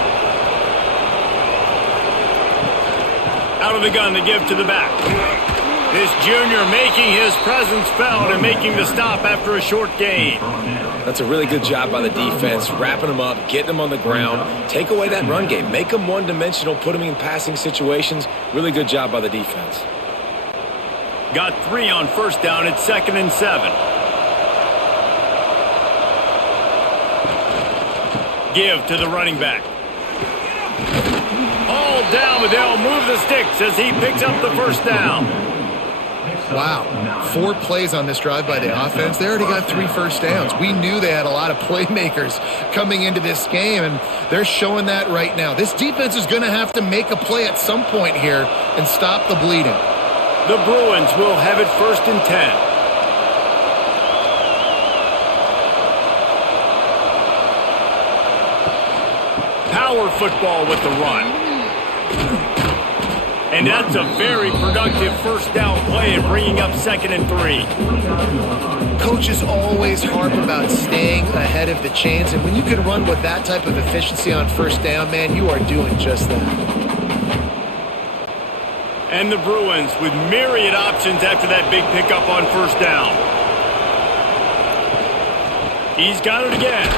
Out of the gun to give to the back. This junior making his presence felt and making the stop after a short gain. That's a really good job by the defense, wrapping them up, getting them on the ground, take away that run game, make them one-dimensional, put them in passing situations. Really good job by the defense. Got 3 on first down at 2nd and 7. Give to the running back. All down, but they'll move the sticks as he picks up the first down. Wow, 4 plays on this drive by the offense. They already got 3 first downs. We knew they had a lot of playmakers coming into this game, and they're showing that right now. This defense is going to have to make a play at some point here and stop the bleeding. The Bruins will have it 1st and 10. Power football with the run. And that's a very productive first down play and bringing up 2nd and 3. Coaches always harp about staying ahead of the chains, and when you can run with that type of efficiency on first down, man, you are doing just that. And the Bruins with myriad options after that big pickup on first down. He's got it again.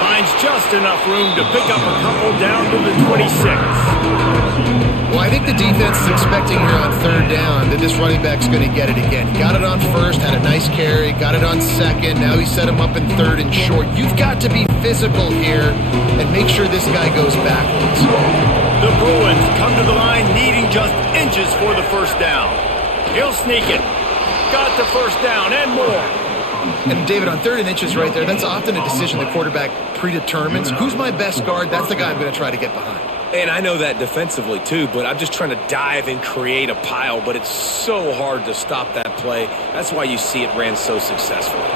Finds just enough room to pick up a couple down to the 26. Well, I think the defense is expecting here on third down that this running back's going to get it again. He got it on first, had a nice carry, got it on second. Now he set him up in third and short. You've got to be physical here and make sure this guy goes backwards. The Bruins come to the line needing just inches for the first down. He'll sneak it. Got the first down and more. And David, on third and inches right there, that's often a decision the quarterback predetermines. Who's my best guard? That's the guy I'm going to try to get behind. And I know that defensively too, but I'm just trying to dive and create a pile, but it's so hard to stop that play. That's why you see it ran so successfully.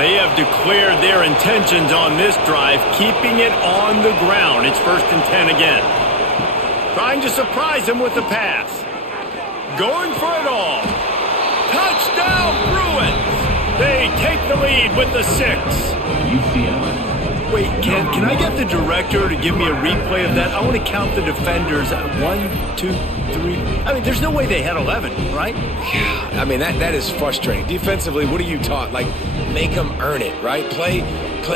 They have declared their intentions on this drive, keeping it on the ground. It's 1st and 10 again. Trying to surprise him with the pass. Going for it all. Touchdown, Bruins! They take the lead with the 6. UCLA. Wait, can I get the director to give me a replay of that? I want to count the defenders. 1, 2, 3. I mean, there's no way they had 11, right? Yeah, I mean, that is frustrating. Defensively, what are you taught? Like, make them earn it, right? Play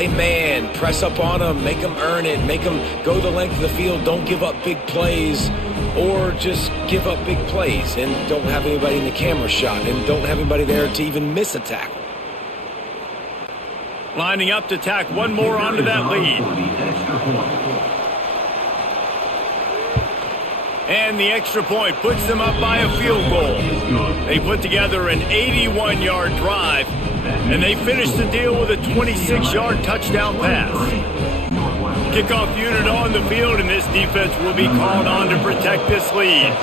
man, press up on them, make them earn it, make them go the length of the field, don't give up big plays, or just give up big plays and don't have anybody in the camera shot and don't have anybody there to even miss a tackle. Lining up to tack one more onto that lead. And the extra point puts them up by a field goal. They put together an 81-yard drive, and they finish the deal with a 26-yard touchdown pass. Kickoff unit on the field, and this defense will be called on to protect this lead.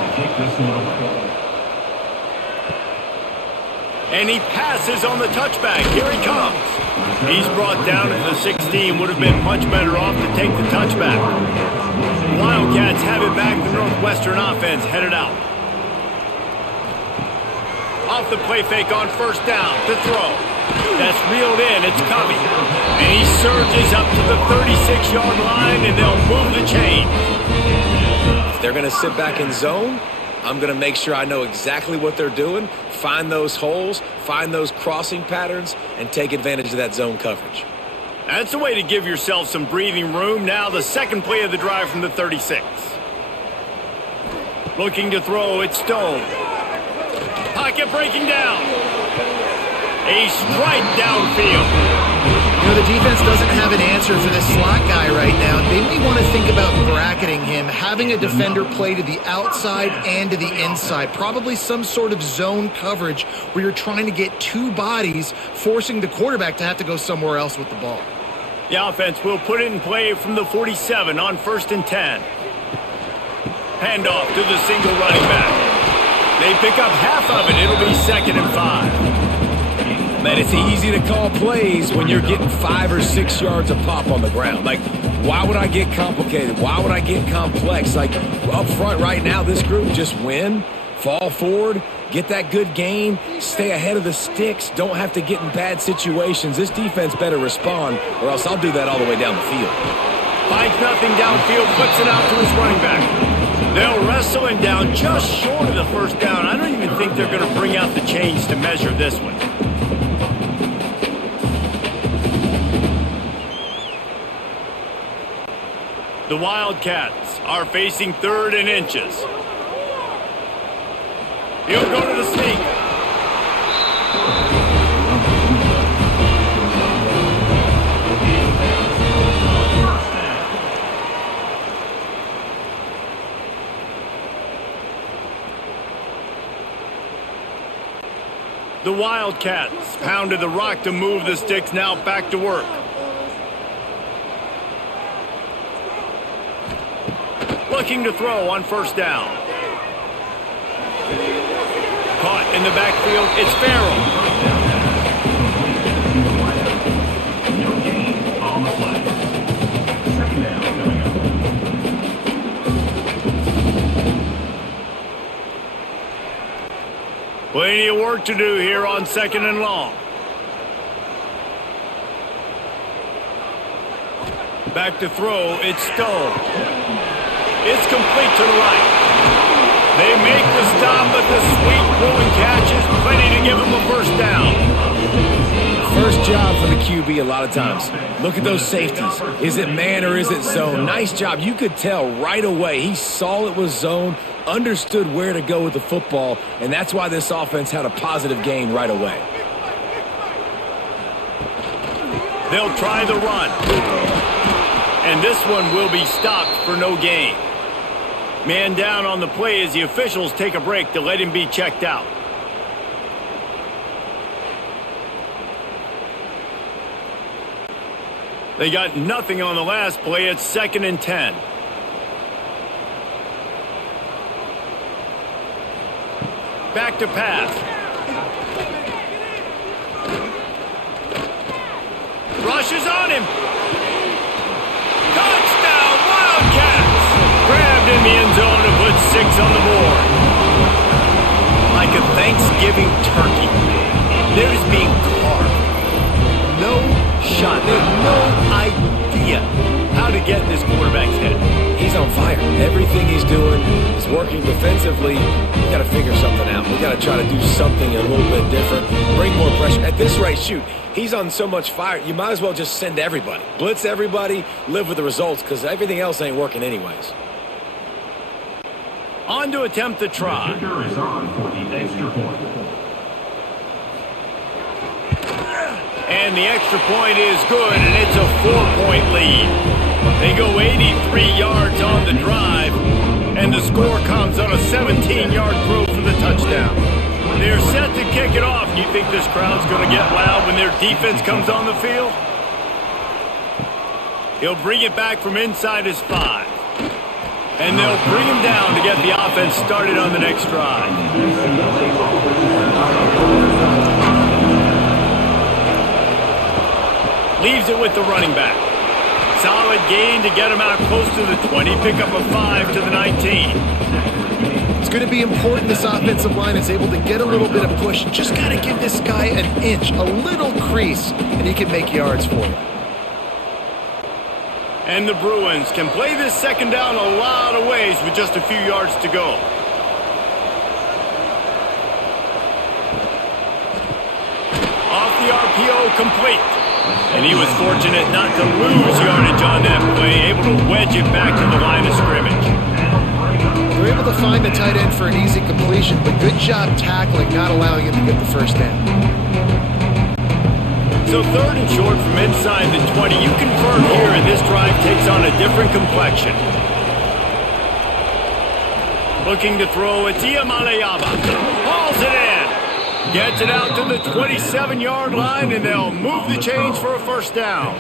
And he passes on the touchback. Here he comes. He's brought down to the 16. Would have been much better off to take the touchback. Wildcats have it back. The Northwestern offense headed out. Off the play fake on first down to throw. That's reeled in. It's Covey. And he surges up to the 36-yard line, and they'll move the chain. If they're going to sit back in zone, I'm going to make sure I know exactly what they're doing, find those holes, find those crossing patterns, and take advantage of that zone coverage. That's a way to give yourself some breathing room. Now the second play of the drive from the 36. Looking to throw, it's Stone. Pocket breaking down. A strike downfield. You know, the defense doesn't have an answer for this slot guy right now. They may want to think about bracketing him, having a defender play to the outside and to the inside. Probably some sort of zone coverage where you're trying to get two bodies, forcing the quarterback to have to go somewhere else with the ball. The offense will put it in play from the 47 on 1st and 10. Handoff to the single running back. They pick up half of it. It'll be 2nd and 5. Man, it's easy to call plays when you're getting 5 or 6 yards a pop on the ground. Like, why would I get complicated? Why would I get complex? Like, up front right now, this group just win, fall forward, get that good gain, stay ahead of the sticks, don't have to get in bad situations. This defense better respond, or else I'll do that all the way down the field. Finds nothing downfield, puts it out to his running back. They'll wrestle him down just short of the first down. I don't even think they're going to bring out the chains to measure this one. The Wildcats are facing 3rd and inches. He'll go to the sneak. The Wildcats pounded the rock to move the sticks, now back to work. Looking to throw on first down. Caught in the backfield, it's Farrell. No gain on the play. 2nd down coming up. Plenty of work to do here on 2nd and long. Back to throw, it's Stone. It's complete to the right. They make the stop, but the sweet throwing catch is plenty to give them a first down. First job for the QB a lot of times. Look at those safeties. Is it man or is it zone? Nice job. You could tell right away. He saw it was zone, understood where to go with the football, and that's why this offense had a positive gain right away. They'll try the run. And this one will be stopped for no gain. Man down on the play as the officials take a break to let him be checked out. They got nothing on the last play. It's 2nd and 10. Back to pass. Rushes on him. Touchdown, Wildcats! Grabbed in the end zone and put 6 on the board. Like a Thanksgiving turkey, they're just being carved. No shot. They have no idea how to get in this quarterback's head. He's on fire. Everything he's doing is working defensively. We got to figure something out. We got to try to do something a little bit different. Bring more pressure. At this rate, shoot, he's on so much fire. You might as well just send everybody. Blitz everybody, live with the results, because everything else ain't working anyways. On to attempt the try. The kicker is on for the extra point. And the extra point is good, and it's a 4-point lead. They go 83 yards on the drive, and the score comes on a 17-yard throw for the touchdown. They're set to kick it off. You think this crowd's going to get loud when their defense comes on the field? He'll bring it back from inside his 5. And they'll bring him down to get the offense started on the next drive. Leaves it with the running back. Solid gain to get him out close to the 20. Pick up a 5 to the 19. It's going to be important this offensive line is able to get a little bit of push. Just got to give this guy an inch, a little crease, and he can make yards for you. And the Bruins can play this second down a lot of ways with just a few yards to go. Off the RPO, complete. And he was fortunate not to lose yardage on that play, able to wedge it back to the line of scrimmage. They're able to find the tight end for an easy completion, but good job tackling, not allowing him to get the first down. So 3rd and short from inside the 20. You confirm here, and this drive takes on a different complexion. Looking to throw, it's Iamaleava. Hauls it in. Gets it out to the 27-yard line, and they'll move the chains for a first down.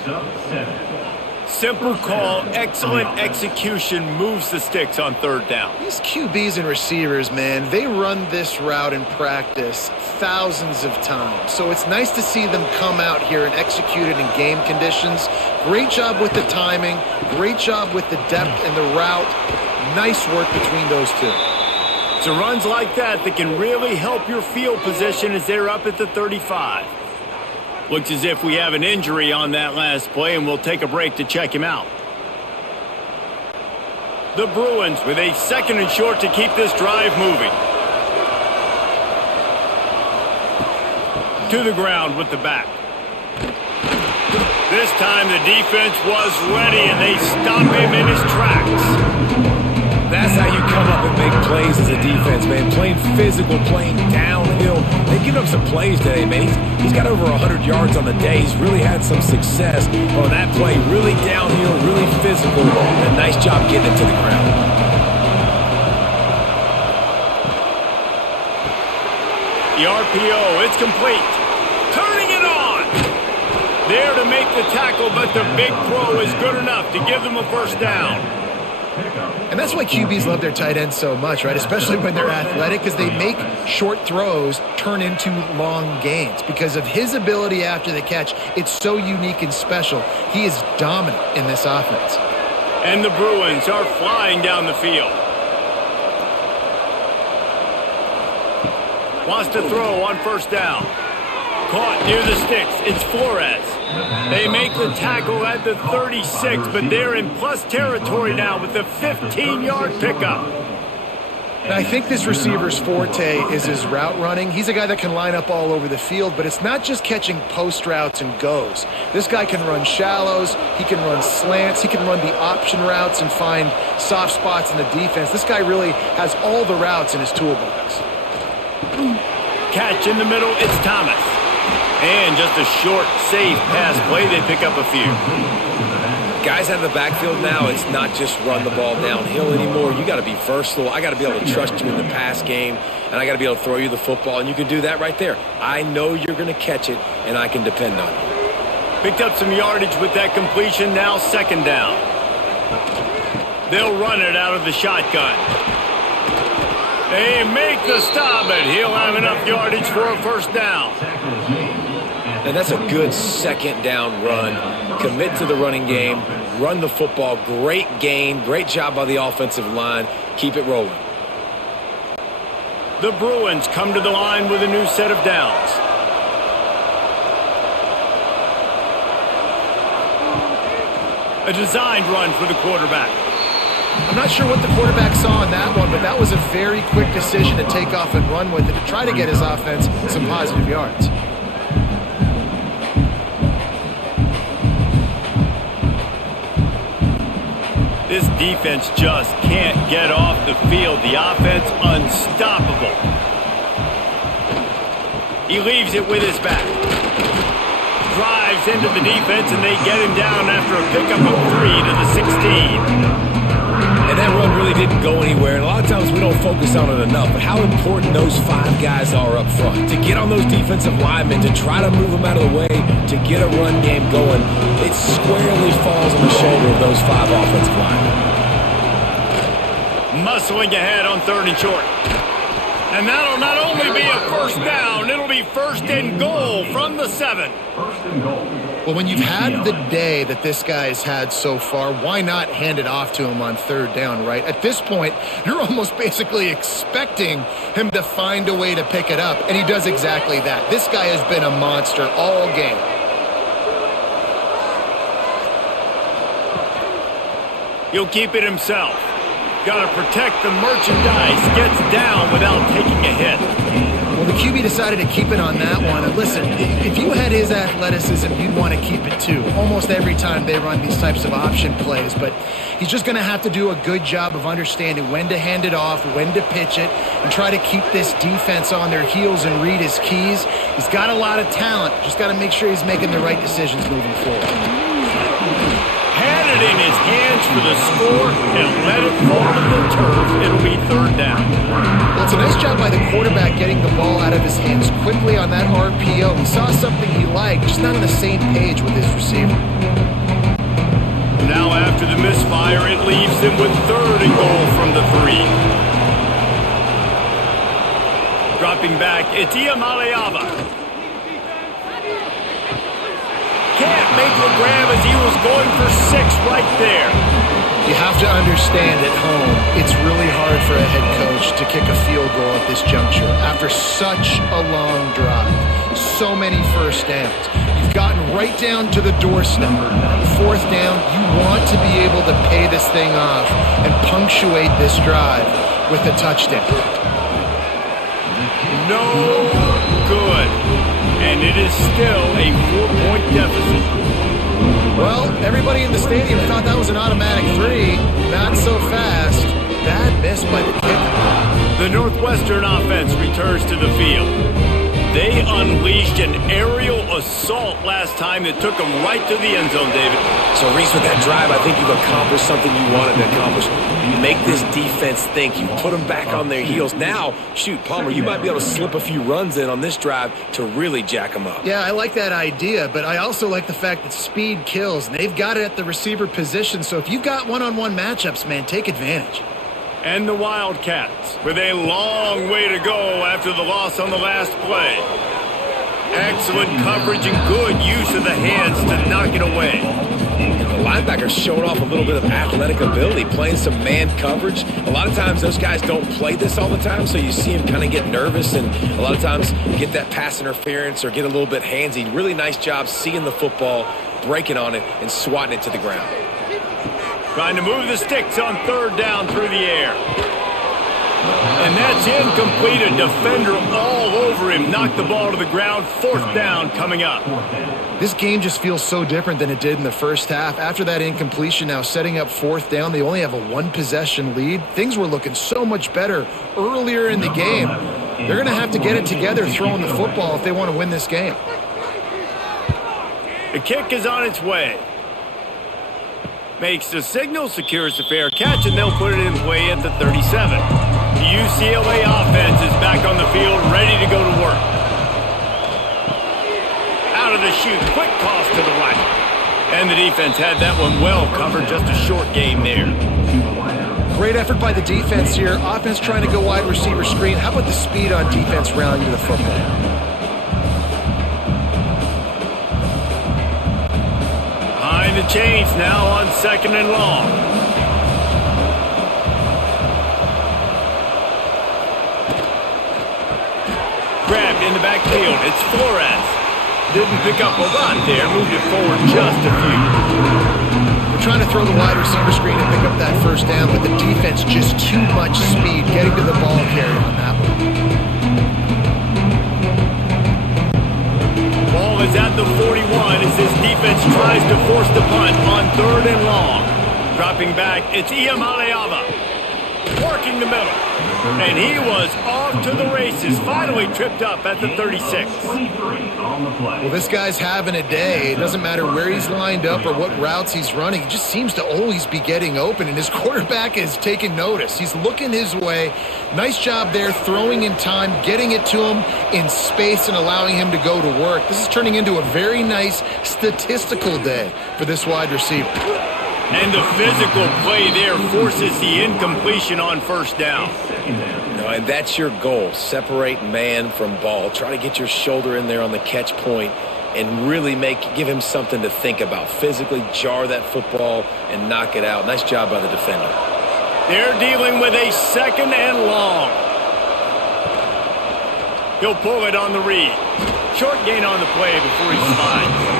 Simple call, excellent execution, moves the sticks on 3rd down. These QBs and receivers, man, they run this route in practice thousands of times. So it's nice to see them come out here and execute it in game conditions. Great job with the timing, great job with the depth and the route. Nice work between those two. It's runs like that can really help your field position as they're up at the 35. Looks as if we have an injury on that last play, and we'll take a break to check him out. The Bruins with a 2nd and short to keep this drive moving. To the ground with the back. This time the defense was ready, and they stop him in his tracks. That's how you come up and make plays as a defense, man. Playing physical, playing downhill. They've given him some plays today, man. He's got over 100 yards on the day. He's really had some success on that play. Really downhill, really physical, and a nice job getting it to the ground. The RPO, it's complete. Turning it on. There to make the tackle, but the big throw is good enough to give them a first down. And that's why QBs love their tight ends so much, right? Especially when they're athletic, because they make short throws turn into long gains. Because of his ability after the catch, it's so unique and special. He is dominant in this offense. And the Bruins are flying down the field. Wants to throw on first down. Caught near the sticks. It's Flores. They make the tackle at the 36, but they're in plus territory now with the 15-yard pickup. And I think this receiver's forte is his route running. He's a guy that can line up all over the field, but it's not just catching post routes and goes. This guy can run shallows, he can run slants, he can run the option routes and find soft spots in the defense. This guy really has all the routes in his toolbox. Catch in the middle, it's Thomas. And just a short, safe pass play, they pick up a few. Guys out of the backfield now, it's not just run the ball downhill anymore. You got to be versatile. I got to be able to trust you in the pass game, and I got to be able to throw you the football, and you can do that right there. I know you're going to catch it, and I can depend on you. Picked up some yardage with that completion, now second down. They'll run it out of the shotgun. They make the stop, and he'll have enough yardage for a first down. And that's a good second down run. Commit to the running game, run the football. Great gain, great job by the offensive line. Keep it rolling. The Bruins come to the line with a new set of downs. A designed run for the quarterback. I'm not sure what the quarterback saw on that one, but that was a very quick decision to take off and run with it to try to get his offense some positive yards. This defense just can't get off the field. The offense unstoppable. He leaves it with his back. Drives into the defense, and they get him down after a pickup of 3 to the 16. And that run really didn't go anywhere. And a lot of times we don't focus on it enough. But how important those 5 guys are up front. To get on those defensive linemen, to try to move them out of the way, to get a run game going, it squarely falls on the shoulder of those 5 offensive linemen. Muscling ahead on 3rd and short. And that'll not only be a first down, it'll be 1st and goal from the 7. Well, when you've had the day that this guy's had so far, why not hand it off to him on 3rd down, right? At this point, you're almost basically expecting him to find a way to pick it up, and he does exactly that. This guy has been a monster all game. He'll keep it himself. Got to protect the merchandise. Gets down without taking a hit. Well, the QB decided to keep it on that one. And listen, if you had his athleticism, you'd want to keep it too. Almost every time they run these types of option plays. But he's just going to have to do a good job of understanding when to hand it off, when to pitch it, and try to keep this defense on their heels and read his keys. He's got a lot of talent. Just got to make sure he's making the right decisions moving forward. Had it in his hands for the score and let it fall to the turf. It'll be 3rd down. Well, it's a nice job by the quarterback getting the ball out of his hands quickly on that RPO. He saw something he liked, just not on the same page with his receiver. Now after the misfire, it leaves them with 3rd and goal from the 3. Dropping back, it's Iamaleava. Can't make the grab as he was going for 6 right there. You have to understand at home, it's really hard for a head coach to kick a field goal at this juncture. After such a long drive, so many first downs, you've gotten right down to the doorstep. 4th down, you want to be able to pay this thing off and punctuate this drive with a touchdown. No good. And it is still a 4-point deficit. Well, everybody in the stadium thought that was an automatic 3. Not so fast. Bad miss by the kicker. The Northwestern offense returns to the field. They unleashed an aerial assault last time that took them right to the end zone, David. So, Reese, with that drive, I think you've accomplished something you wanted to accomplish. You make this defense think. You put them back on their heels. Now, shoot, Palmer, you might be able to slip a few runs in on this drive to really jack them up. Yeah, I like that idea, but I also like the fact that speed kills. And they've got it at the receiver position, so if you've got one-on-one matchups, man, take advantage. And the Wildcats with a long way to go after the loss on the last play. Excellent coverage and good use of the hands to knock it away. And the linebacker's showing off a little bit of athletic ability, playing some man coverage. A lot of times those guys don't play this all the time, so you see him kind of get nervous and a lot of times get that pass interference or get a little bit handsy. Really nice job seeing the football, breaking on it, and swatting it to the ground. Trying to move the sticks on 3rd down through the air. And that's incomplete. A defender all over him. Knocked the ball to the ground. 4th down coming up. This game just feels so different than it did in the first half. After that incompletion, now setting up 4th down, they only have a 1-possession lead. Things were looking so much better earlier in the game. They're going to have to get it together throwing the football if they want to win this game. The kick is on its way. Makes the signal, secures the fair catch, and they'll put it in play at the 37. The UCLA offense is back on the field, ready to go to work. Out of the chute, quick toss to the right. And the defense had that one well covered, just a short game there. Great effort by the defense here. Offense trying to go wide receiver screen. How about the speed on defense rounding to the football? Behind the chains now on 2nd and long. Grabbed in the backfield. It's Flores. Didn't pick up a lot there. Moved it forward just a few. They're trying to throw the wide receiver screen and pick up that 1st down, but the defense just too much speed getting to the ball carrier on that one. Ball is at the 41 as this defense tries to force the punt on 3rd and long. Dropping back, it's Iamaleava. Working the middle. And he was off to the races. Finally tripped up at the 36. Well, this guy's having a day. It doesn't matter where he's lined up or what routes he's running. He just seems to always be getting open, and his quarterback is taking notice. He's looking his way. Nice job there, throwing in time, getting it to him in space and allowing him to go to work. This is turning into a very nice statistical day for this wide receiver. And the physical play there forces the incompletion on 1st down. No, and that's your goal. Separate man from ball. Try to get your shoulder in there on the catch point and really give him something to think about. Physically jar that football and knock it out. Nice job by the defender. They're dealing with a 2nd and long. He'll pull it on the read. Short gain on the play before he slides.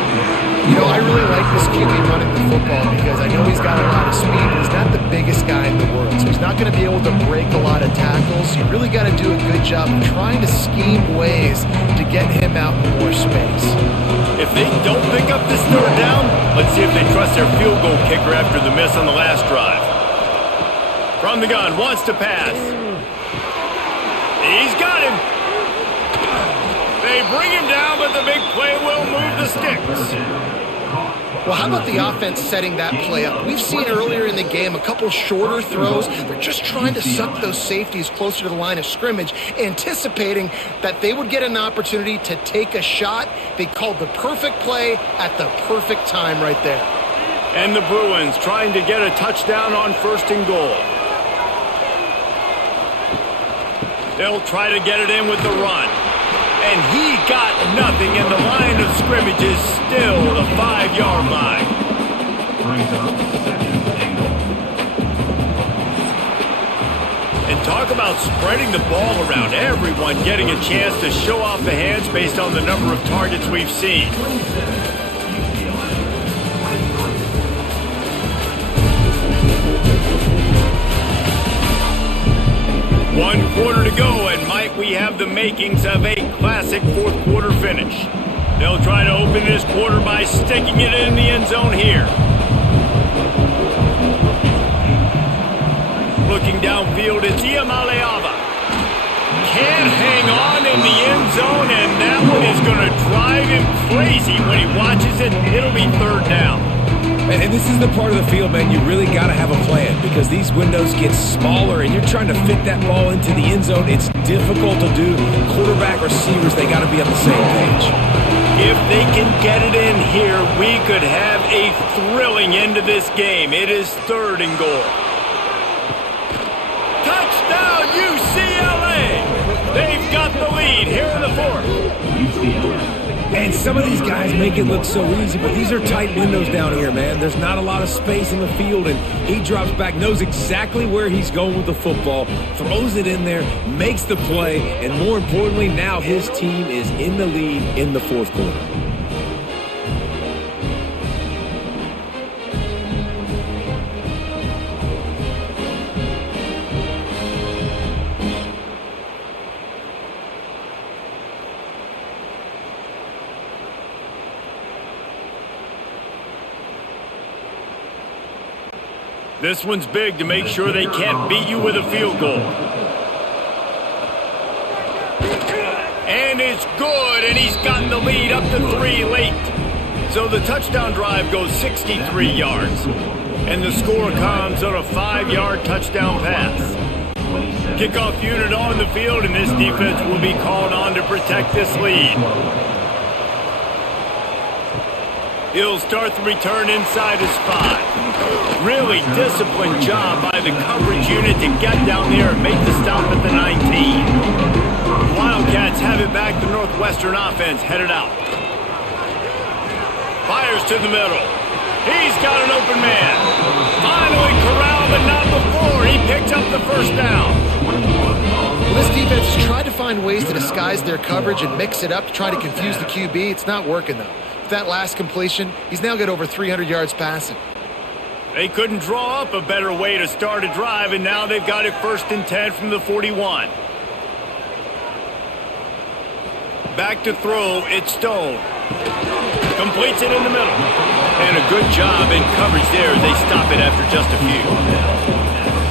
You know, I really like this QB running the football because I know he's got a lot of speed, but he's not the biggest guy in the world. So he's not going to be able to break a lot of tackles. You really got to do a good job of trying to scheme ways to get him out in more space. If they don't pick up this 3rd down, let's see if they trust their field goal kicker after the miss on the last drive. From the gun, wants to pass. He's got him. They bring him down, but the big play will move the sticks. Well, how about the offense setting that play up? We've seen earlier in the game a couple shorter throws. They're just trying to suck those safeties closer to the line of scrimmage, anticipating that they would get an opportunity to take a shot. They called the perfect play at the perfect time right there. And the Bruins trying to get a touchdown on 1st and goal. They'll try to get it in with the run. And he got nothing, and the line of scrimmage is still the 5-yard line. And talk about spreading the ball around. Everyone getting a chance to show off the hands based on the number of targets we've seen. One quarter to go, and might we have the makings of a classic 4th quarter finish. They'll try to open this quarter by sticking it in the end zone here. Looking downfield, it's Iamaleava. Can't hang on in the end zone, and that one is going to drive him crazy when he watches it. It'll be 3rd down. And this is the part of the field, man, you really got to have a plan because these windows get smaller and you're trying to fit that ball into the end zone. It's difficult to do. Quarterback, receivers, they got to be on the same page. If they can get it in here, we could have a thrilling end to this game. It is 3rd and goal. Touchdown, UCLA! They've got the lead here in the 4th. And some of these guys make it look so easy, but these are tight windows down here, man. There's not a lot of space in the field, and he drops back, knows exactly where he's going with the football, throws it in there, makes the play, and more importantly, now his team is in the lead in the 4th quarter. This one's big to make sure they can't beat you with a field goal. And it's good, and he's gotten the lead up to 3 late. So the touchdown drive goes 63 yards. And the score comes on a 5-yard touchdown pass. Kickoff unit on the field, and this defense will be called on to protect this lead. He'll start the return inside his 5. Really disciplined job by the coverage unit to get down there and make the stop at the 19. The Wildcats have it back. The Northwestern offense headed out. Fires to the middle. He's got an open man. Finally corralled, but not before. He picks up the first down. Well, this defense has tried to find ways to disguise their coverage and mix it up to try to confuse the QB. It's not working, though. With that last completion, he's now got over 300 yards passing. They couldn't draw up a better way to start a drive, and now they've got it 1st and 10 from the 41. Back to throw, it's Stone. Completes it in the middle. And a good job in coverage there as they stop it after just a few.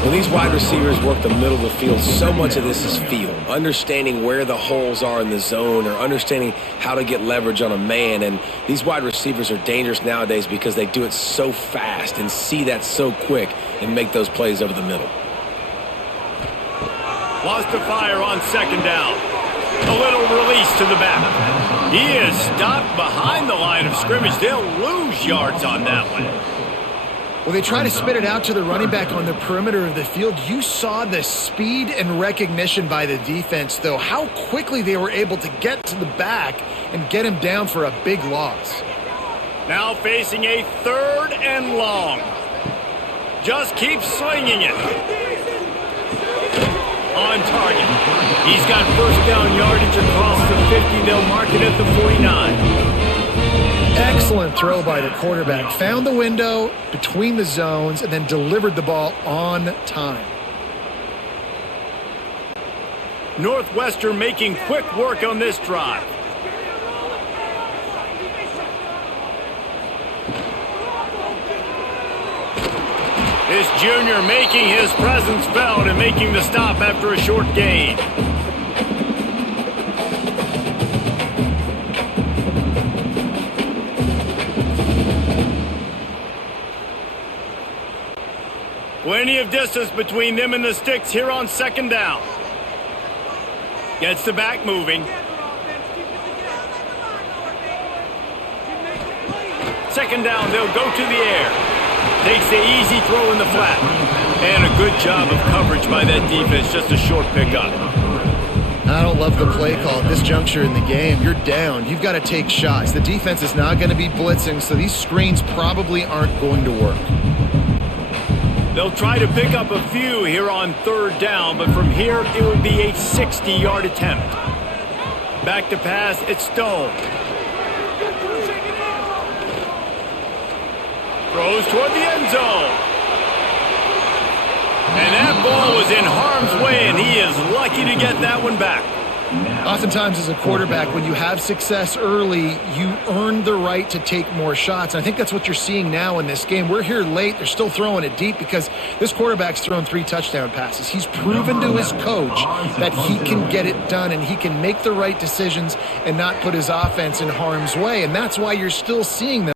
When these wide receivers work the middle of the field, so much of this is feel. Understanding where the holes are in the zone or understanding how to get leverage on a man. And these wide receivers are dangerous nowadays because they do it so fast and see that so quick and make those plays over the middle. Lost to fire on 2nd down. A little release to the back. He is stopped behind the line of scrimmage. They'll lose yards on that one. Well, they try to spit it out to the running back on the perimeter of the field. You saw the speed and recognition by the defense, though, how quickly they were able to get to the back and get him down for a big loss. Now facing a 3rd and long. Just keeps slinging it. On target. He's got 1st down yardage across the 50. They'll mark it at the 49. Excellent throw by the quarterback. Found the window between the zones and then delivered the ball on time. Northwestern making quick work on this drive. This junior making his presence felt and making the stop after a short gain. Plenty of distance between them and the sticks here on 2nd down. Gets the back moving. 2nd down, they'll go to the air. Takes the easy throw in the flat. And a good job of coverage by that defense. Just a short pickup. I don't love the play call at this juncture in the game. You're down. You've got to take shots. The defense is not going to be blitzing, so these screens probably aren't going to work. They'll try to pick up a few here on 3rd down, but from here it would be a 60-yard attempt. Back to pass, it's Stone. Throws toward the end zone. And that ball was in harm's way, and he is lucky to get that one back. Oftentimes as a quarterback, when you have success early, you earn the right to take more shots. And I think that's what you're seeing now in this game. We're here late. They're still throwing it deep because this quarterback's thrown 3 touchdown passes. He's proven to his coach that he can get it done and he can make the right decisions and not put his offense in harm's way. And that's why you're still seeing them.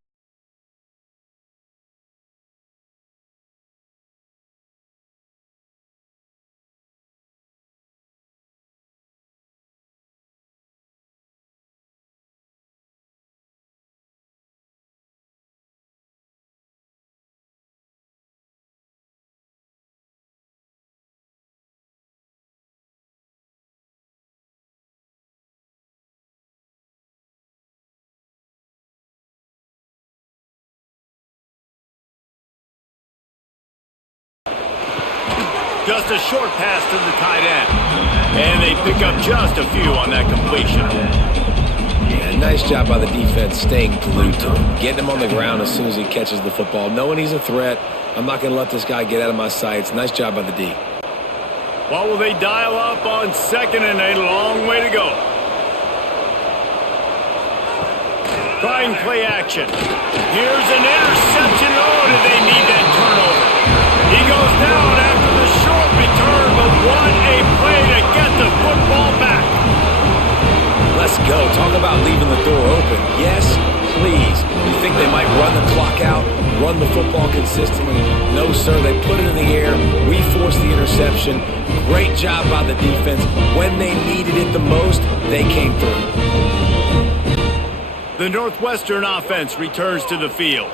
Just a short pass to the tight end. And they pick up just a few on that completion. Yeah, nice job by the defense staying glued to him. Getting him on the ground as soon as he catches the football. Knowing he's a threat, I'm not going to let this guy get out of my sights. Nice job by the D. What will they dial up on 2nd and a long way to go? Trying play action. Here's an interception. Oh, did they need that turnover? about leaving the door open. Yes, please. You think they might run the clock out, run the football consistently? No, sir. They put it in the air. We forced the interception. Great job by the defense. When they needed it the most, they came through. The Northwestern offense returns to the field.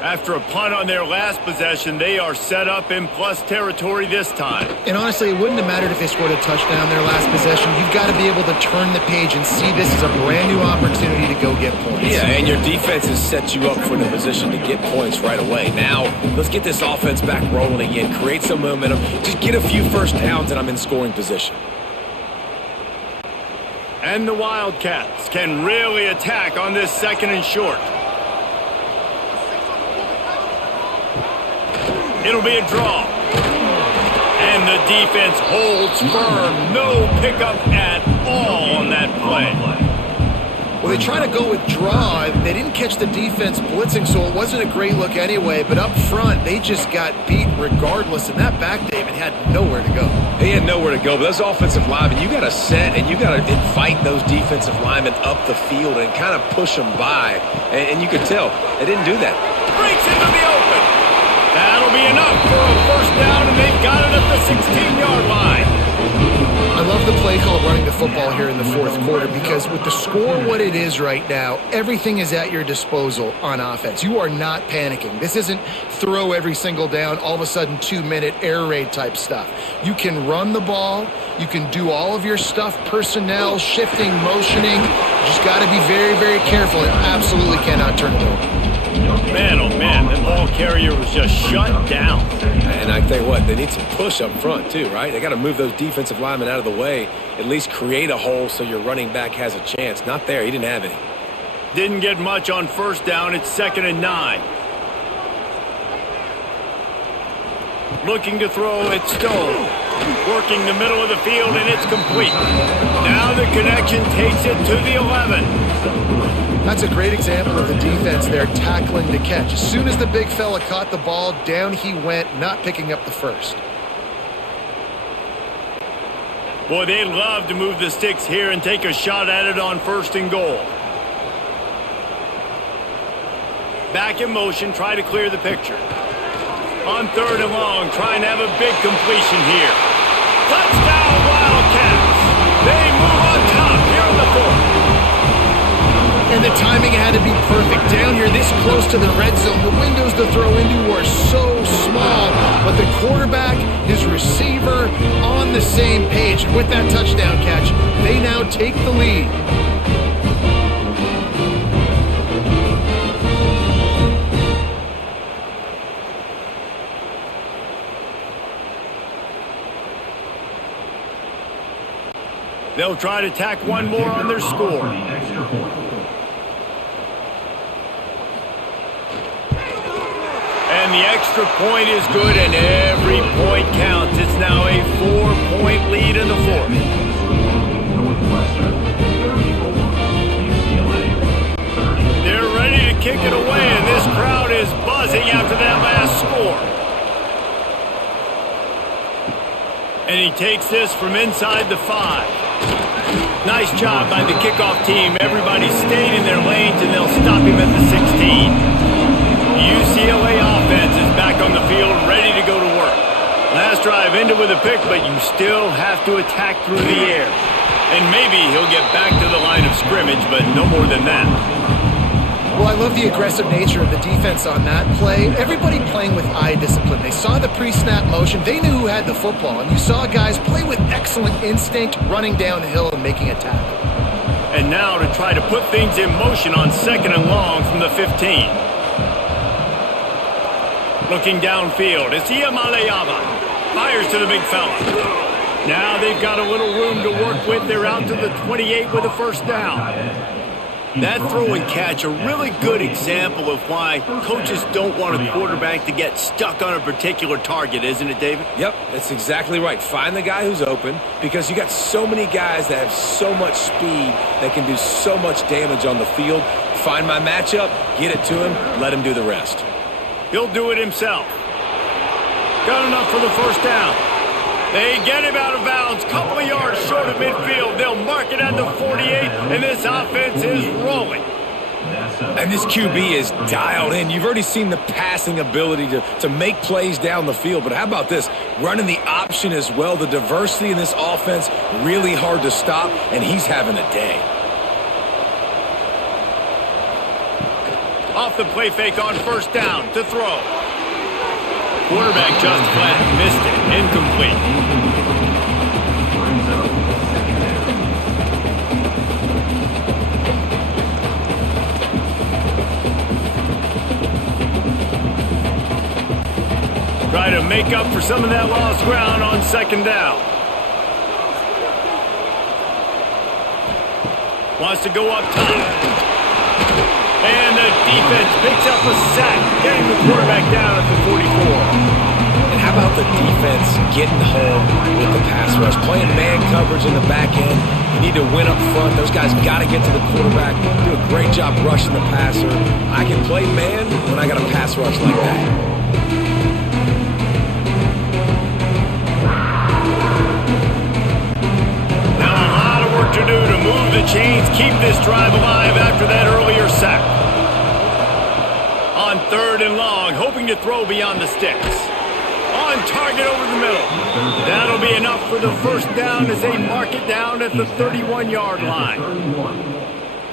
After a punt on their last possession, they are set up in plus territory this time. And honestly, it wouldn't have mattered if they scored a touchdown their last possession. You've got to be able to turn the page and see this as a brand new opportunity to go get points. Yeah, and your defense has set you up for the position to get points right away. Now, let's get this offense back rolling again, create some momentum, just get a few first downs, and I'm in scoring position. And the Wildcats can really attack on this second and short. It'll be a draw. And the defense holds firm. No pickup at all on that play. Well, they try to go with draw. They didn't catch the defense blitzing, so it wasn't a great look anyway. But up front, they just got beat regardless. And that back, David, had nowhere to go. They had nowhere to go, but those offensive linemen, you got to set and you got to invite those defensive linemen up the field and kind of push them by. And you could tell they didn't do that. Breaks into the open. That'll be enough for a first down, and they've got it at the 16-yard line. I love the play call running the football here in the fourth quarter because with the score what it is right now, everything is at your disposal on offense. You are not panicking. This isn't throw every single down, all of a sudden 2-minute air raid type stuff. You can run the ball. You can do all of your stuff, personnel, shifting, motioning. You just got to be very, very careful and absolutely cannot turn it over. Man, oh man, that ball carrier was just shut down. And I tell you what, they need some push up front too, right? They got to move those defensive linemen out of the way, at least create a hole so your running back has a chance. Not there, he didn't have any. Didn't get much on first down, it's 2nd and 9. Looking to throw, it's Stone. Working the middle of the field, and it's complete. Now the connection takes it to the 11. That's a great example of the defense there tackling the catch. As soon as the big fella caught the ball, down he went, not picking up the first. Boy, they'd love to move the sticks here and take a shot at it on 1st and goal. Back in motion, try to clear the picture. On 3rd and long, trying to have a big completion here. Touchdown, Wildcats! They move on top here in the 4th. And the timing had to be perfect. Down here, this close to the red zone, the windows to throw into are so small. But the quarterback, his receiver, on the same page. And with that touchdown catch, they now take the lead. They'll try to tack one more on their score. And the extra point is good, and every point counts. It's now a 4-point lead in the 4th. Northwestern 34, UCLA 30. They're ready to kick it away, and this crowd is buzzing after that last score. And he takes this from inside the 5. Nice job by the kickoff team. Everybody stayed in their lanes, and they'll stop him at the 16. UCLA offense is back on the field, ready to go to work. Last drive ended with a pick, but you still have to attack through the air. And maybe he'll get back to the line of scrimmage, but no more than that. Well, I love the aggressive nature of the defense on that play. Everybody playing with eye discipline. They saw the pre-snap motion. They knew who had the football. And you saw guys play with excellent instinct, running downhill and making a tackle. And now to try to put things in motion on 2nd and long from the 15. Looking downfield, it's Iamaleava. Fires to the big fella. Now they've got a little room to work with. They're out to the 28 with a first down. That throw and catch, a really good example of why coaches don't want a quarterback to get stuck on a particular target, isn't it, David? Yep, that's exactly right. Find the guy who's open because you got so many guys that have so much speed that can do so much damage on the field. Find my matchup, get it to him, let him do the rest. He'll do it himself. Got enough for the first down. They get him out of bounds, couple of yards short of midfield. They'll mark it at the 48, and this offense is rolling. And this QB is dialed in. You've already seen the passing ability to make plays down the field. But how about this? Running the option as well. The diversity in this offense, really hard to stop, and he's having a day. Off the play fake on first down to throw. Quarterback just flat missed it. Incomplete. Try to make up for some of that lost ground on second down. Wants to go up top. And the defense picks up a sack, getting the quarterback down at the 44. And how about the defense getting home with the pass rush? Playing man coverage in the back end. You need to win up front. Those guys got to get to the quarterback. Do a great job rushing the passer. I can play man when I got a pass rush like that. To do to move the chains, keep this drive alive after that earlier sack. On third and long, hoping to throw beyond the sticks. On target over the middle. That'll be enough for the first down as they mark it down at the 31-yard line.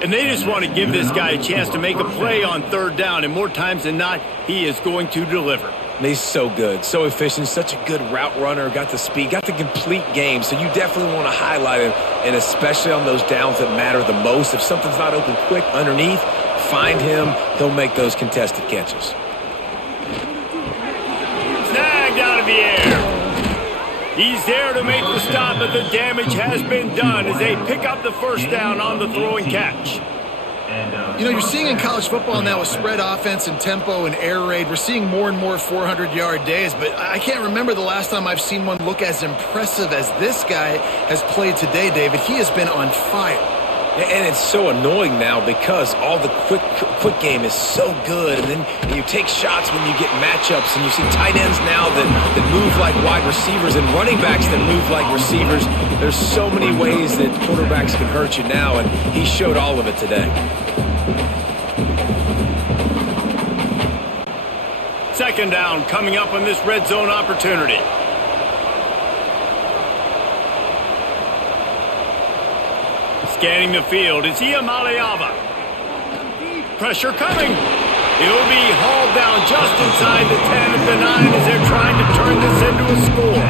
And they just want to give this guy a chance to make a play on third down, and more times than not, he is going to deliver. He's so good, so efficient, such a good route runner, got the speed, got the complete game, so you definitely want to highlight him, and especially on those downs that matter the most. If something's not open quick underneath, find him, he'll make those contested catches. Snagged out of the air. He's there to make the stop, but the damage has been done as they pick up the first down on the throw and catch. You know, you're seeing in college football now with spread offense and tempo and air raid, we're seeing more and more 400-yard days, but I can't remember the last time I've seen one look as impressive as this guy has played today, David. He has been on fire. And it's so annoying now because all the quick game is so good, and then you take shots when you get matchups, and you see tight ends now that move like wide receivers and running backs that move like receivers. There's so many ways that quarterbacks can hurt you now, and he showed all of it today. Second down coming up on this red zone opportunity. Scanning the field, it's Iamaleava. Pressure coming. He'll be hauled down just inside the 10 at the 9 as they're trying to turn this into a score.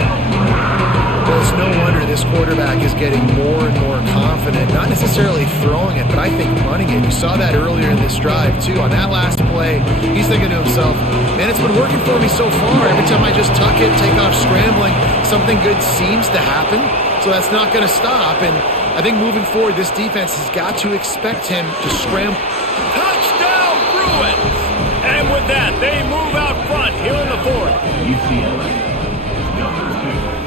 Well, it's no wonder this quarterback is getting more and more confident, not necessarily throwing it, but I think running it. You saw that earlier in this drive, too. On that last play, he's thinking to himself, man, it's been working for me so far. Every time I just tuck it, take off scrambling, something good seems to happen, so that's not going to stop. And I think moving forward, this defense has got to expect him to scramble. Touchdown, Bruins! And with that, they move out front here in the fourth. UCLA, number 2.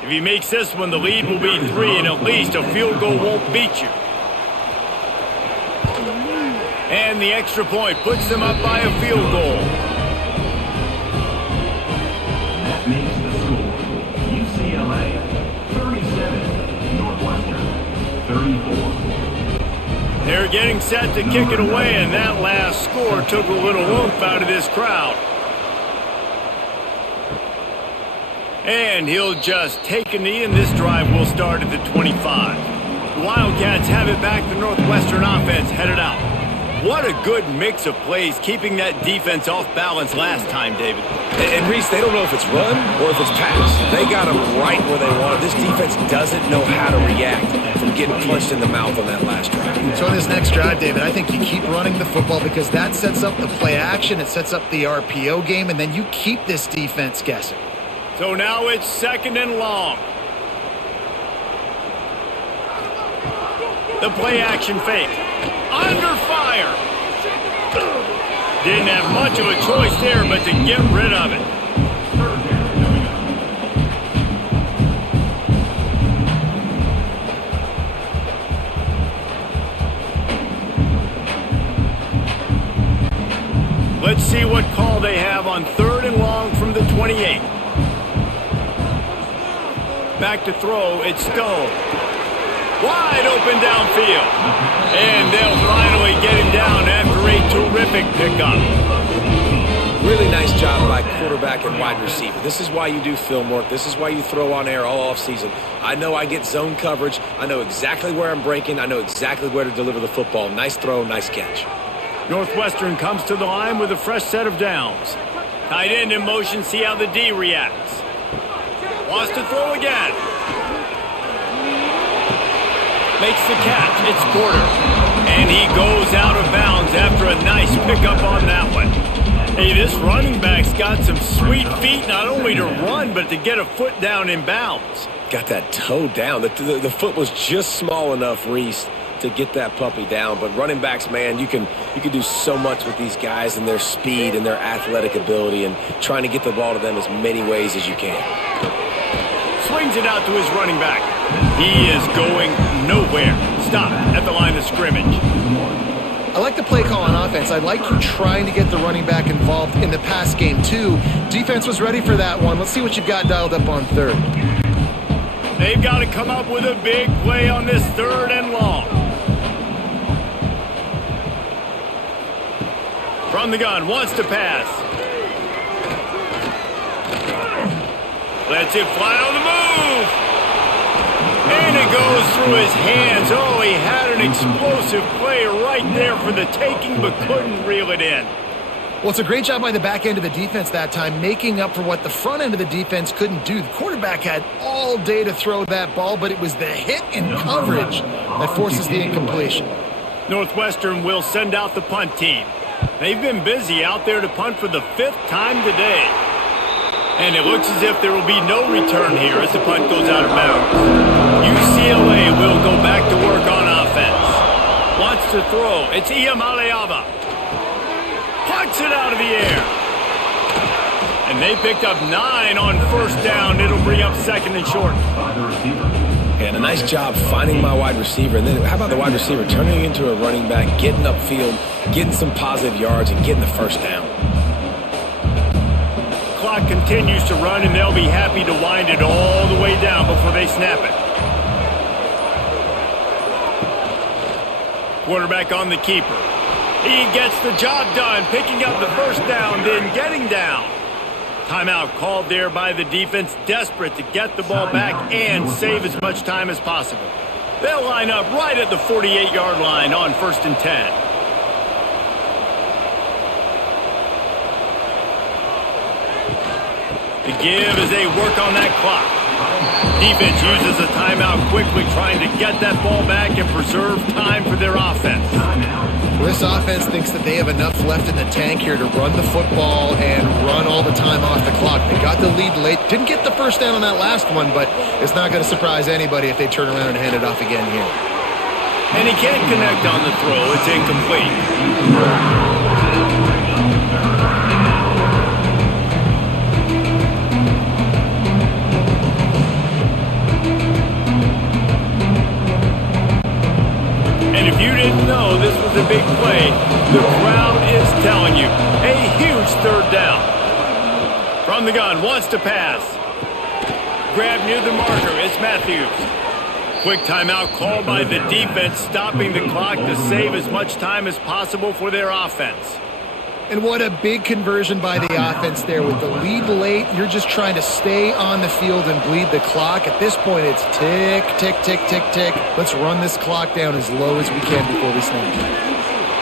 If he makes this one, the lead will be 3, and at least a field goal won't beat you. And the extra point puts them up by a field goal. That makes the score UCLA 37, Northwestern 34. They're getting set to kick it away, and that last score took a little oomph out of this crowd. And he'll just take a knee, and this drive will start at the 25. The Wildcats have it back. The Northwestern offense headed out. What a good mix of plays, keeping that defense off balance last time, David. And Reese, they don't know if it's run or if it's pass. They got them right where they want it. This defense doesn't know how to react. from getting punched in the mouth on that last drive. So on this next drive, David, I think you keep running the football because that sets up the play action, it sets up the RPO game, and then you keep this defense guessing. So now it's 2nd and long. The play action fake. Under fire. Didn't have much of a choice there but to get rid of it. Let's see what call they have on 3rd and long from the 28. Back to throw, it's Stone. Wide open downfield. And they'll finally get him down after a terrific pickup. Really nice job by quarterback and wide receiver. This is why you do film work. This is why you throw on air all offseason. I know I get zone coverage. I know exactly where I'm breaking. I know exactly where to deliver the football. Nice throw, nice catch. Northwestern comes to the line with a fresh set of downs. Tight end in motion, see how the D reacts. Wants to throw again. Makes the catch, it's Porter. And he goes out of bounds after a nice pickup on that one. Hey, this running back's got some sweet feet, not only to run, but to get a foot down in bounds. Got that toe down. The foot was just small enough, Reese, to get that puppy down. But running backs, man, you can do so much with these guys and their speed and their athletic ability and trying to get the ball to them as many ways as you can. Swings it out to his running back. He is going nowhere. Stop at the line of scrimmage. I like the play call on offense. I like you trying to get the running back involved in the pass game too. Defense was ready for that one. Let's see what you've got dialed up on 3rd. They've got to come up with a big play on this 3rd and long. From the gun, wants to pass. Lets it fly on the move. And it goes through his hands. Oh, he had an explosive play right there for the taking, but couldn't reel it in. Well, it's a great job by the back end of the defense that time, making up for what the front end of the defense couldn't do. The quarterback had all day to throw that ball, but it was the hit and coverage that forces the incompletion. Northwestern will send out the punt team. They've been busy out there to punt for the 5th time today. And it looks as if there will be no return here as the punt goes out of bounds. UCLA will go back to work on offense. Wants to throw. It's Iamaleava. Punts it out of the air. And they picked up 9 on 1st down. It'll bring up 2nd and short. And a nice job finding my wide receiver. And then how about the wide receiver turning into a running back, getting upfield, getting some positive yards, and getting the 1st down. Clock continues to run, and they'll be happy to wind it all the way down before they snap it. Quarterback on the keeper. He gets the job done, picking up the 1st down, then getting down. Timeout called there by the defense, desperate to get the ball back and save as much time as possible. They'll line up right at the 48-yard line on 1st and 10. The give as they work on that clock. Defense uses a timeout quickly, trying to get that ball back and preserve time for their offense. This offense thinks that they have enough left in the tank here to run the football and run all the time off the clock. They got the lead late. Didn't get the 1st down on that last one, but it's not going to surprise anybody if they turn around and hand it off again here. And he can't connect on the throw. It's incomplete. If you didn't know this was a big play, the crowd is telling you. A huge 3rd down. From the gun, wants to pass. Grab near the marker, it's Matthews. Quick timeout called by the defense, stopping the clock to save as much time as possible for their offense. And what a big conversion by the offense there. With the lead late, you're just trying to stay on the field and bleed the clock. At this point, it's tick, tick, tick, tick, tick. Let's run this clock down as low as we can before we snap.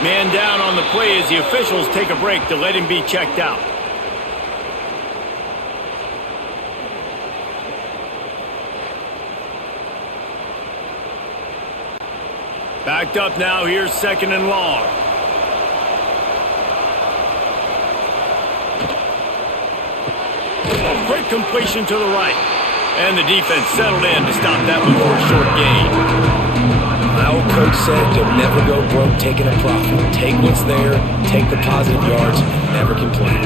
Man down on the play as the officials take a break to let him be checked out. Backed up now, here's 2nd and long. Quick completion to the right. And the defense settled in to stop that one for a short gain. My old coach said you'll never go broke taking a profit. Take what's there, take the positive yards, and never complain.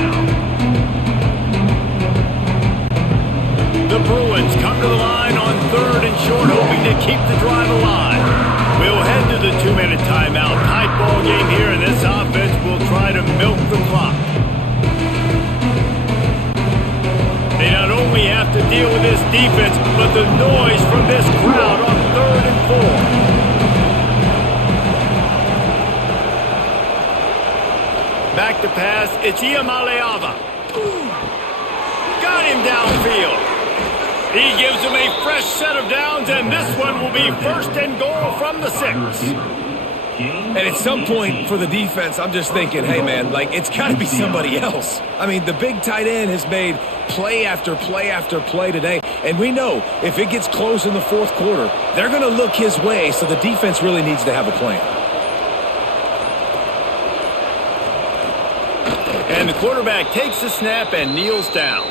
The Bruins come to the line on 3rd and short, hoping to keep the drive alive. We'll head to the 2-minute timeout. Tight ball game here, and this offense will try to milk the clock. They not only have to deal with this defense, but the noise from this crowd on 3rd and 4. Back to pass, it's Iamaleava. Got him downfield. He gives him a fresh set of downs, and this one will be 1st and goal from the 6. And at some point for the defense, I'm just thinking, hey, man, like, it's got to be somebody else. I mean, the big tight end has made play after play after play today. And we know if it gets close in the 4th quarter, they're going to look his way, so the defense really needs to have a plan. And the quarterback takes the snap and kneels down.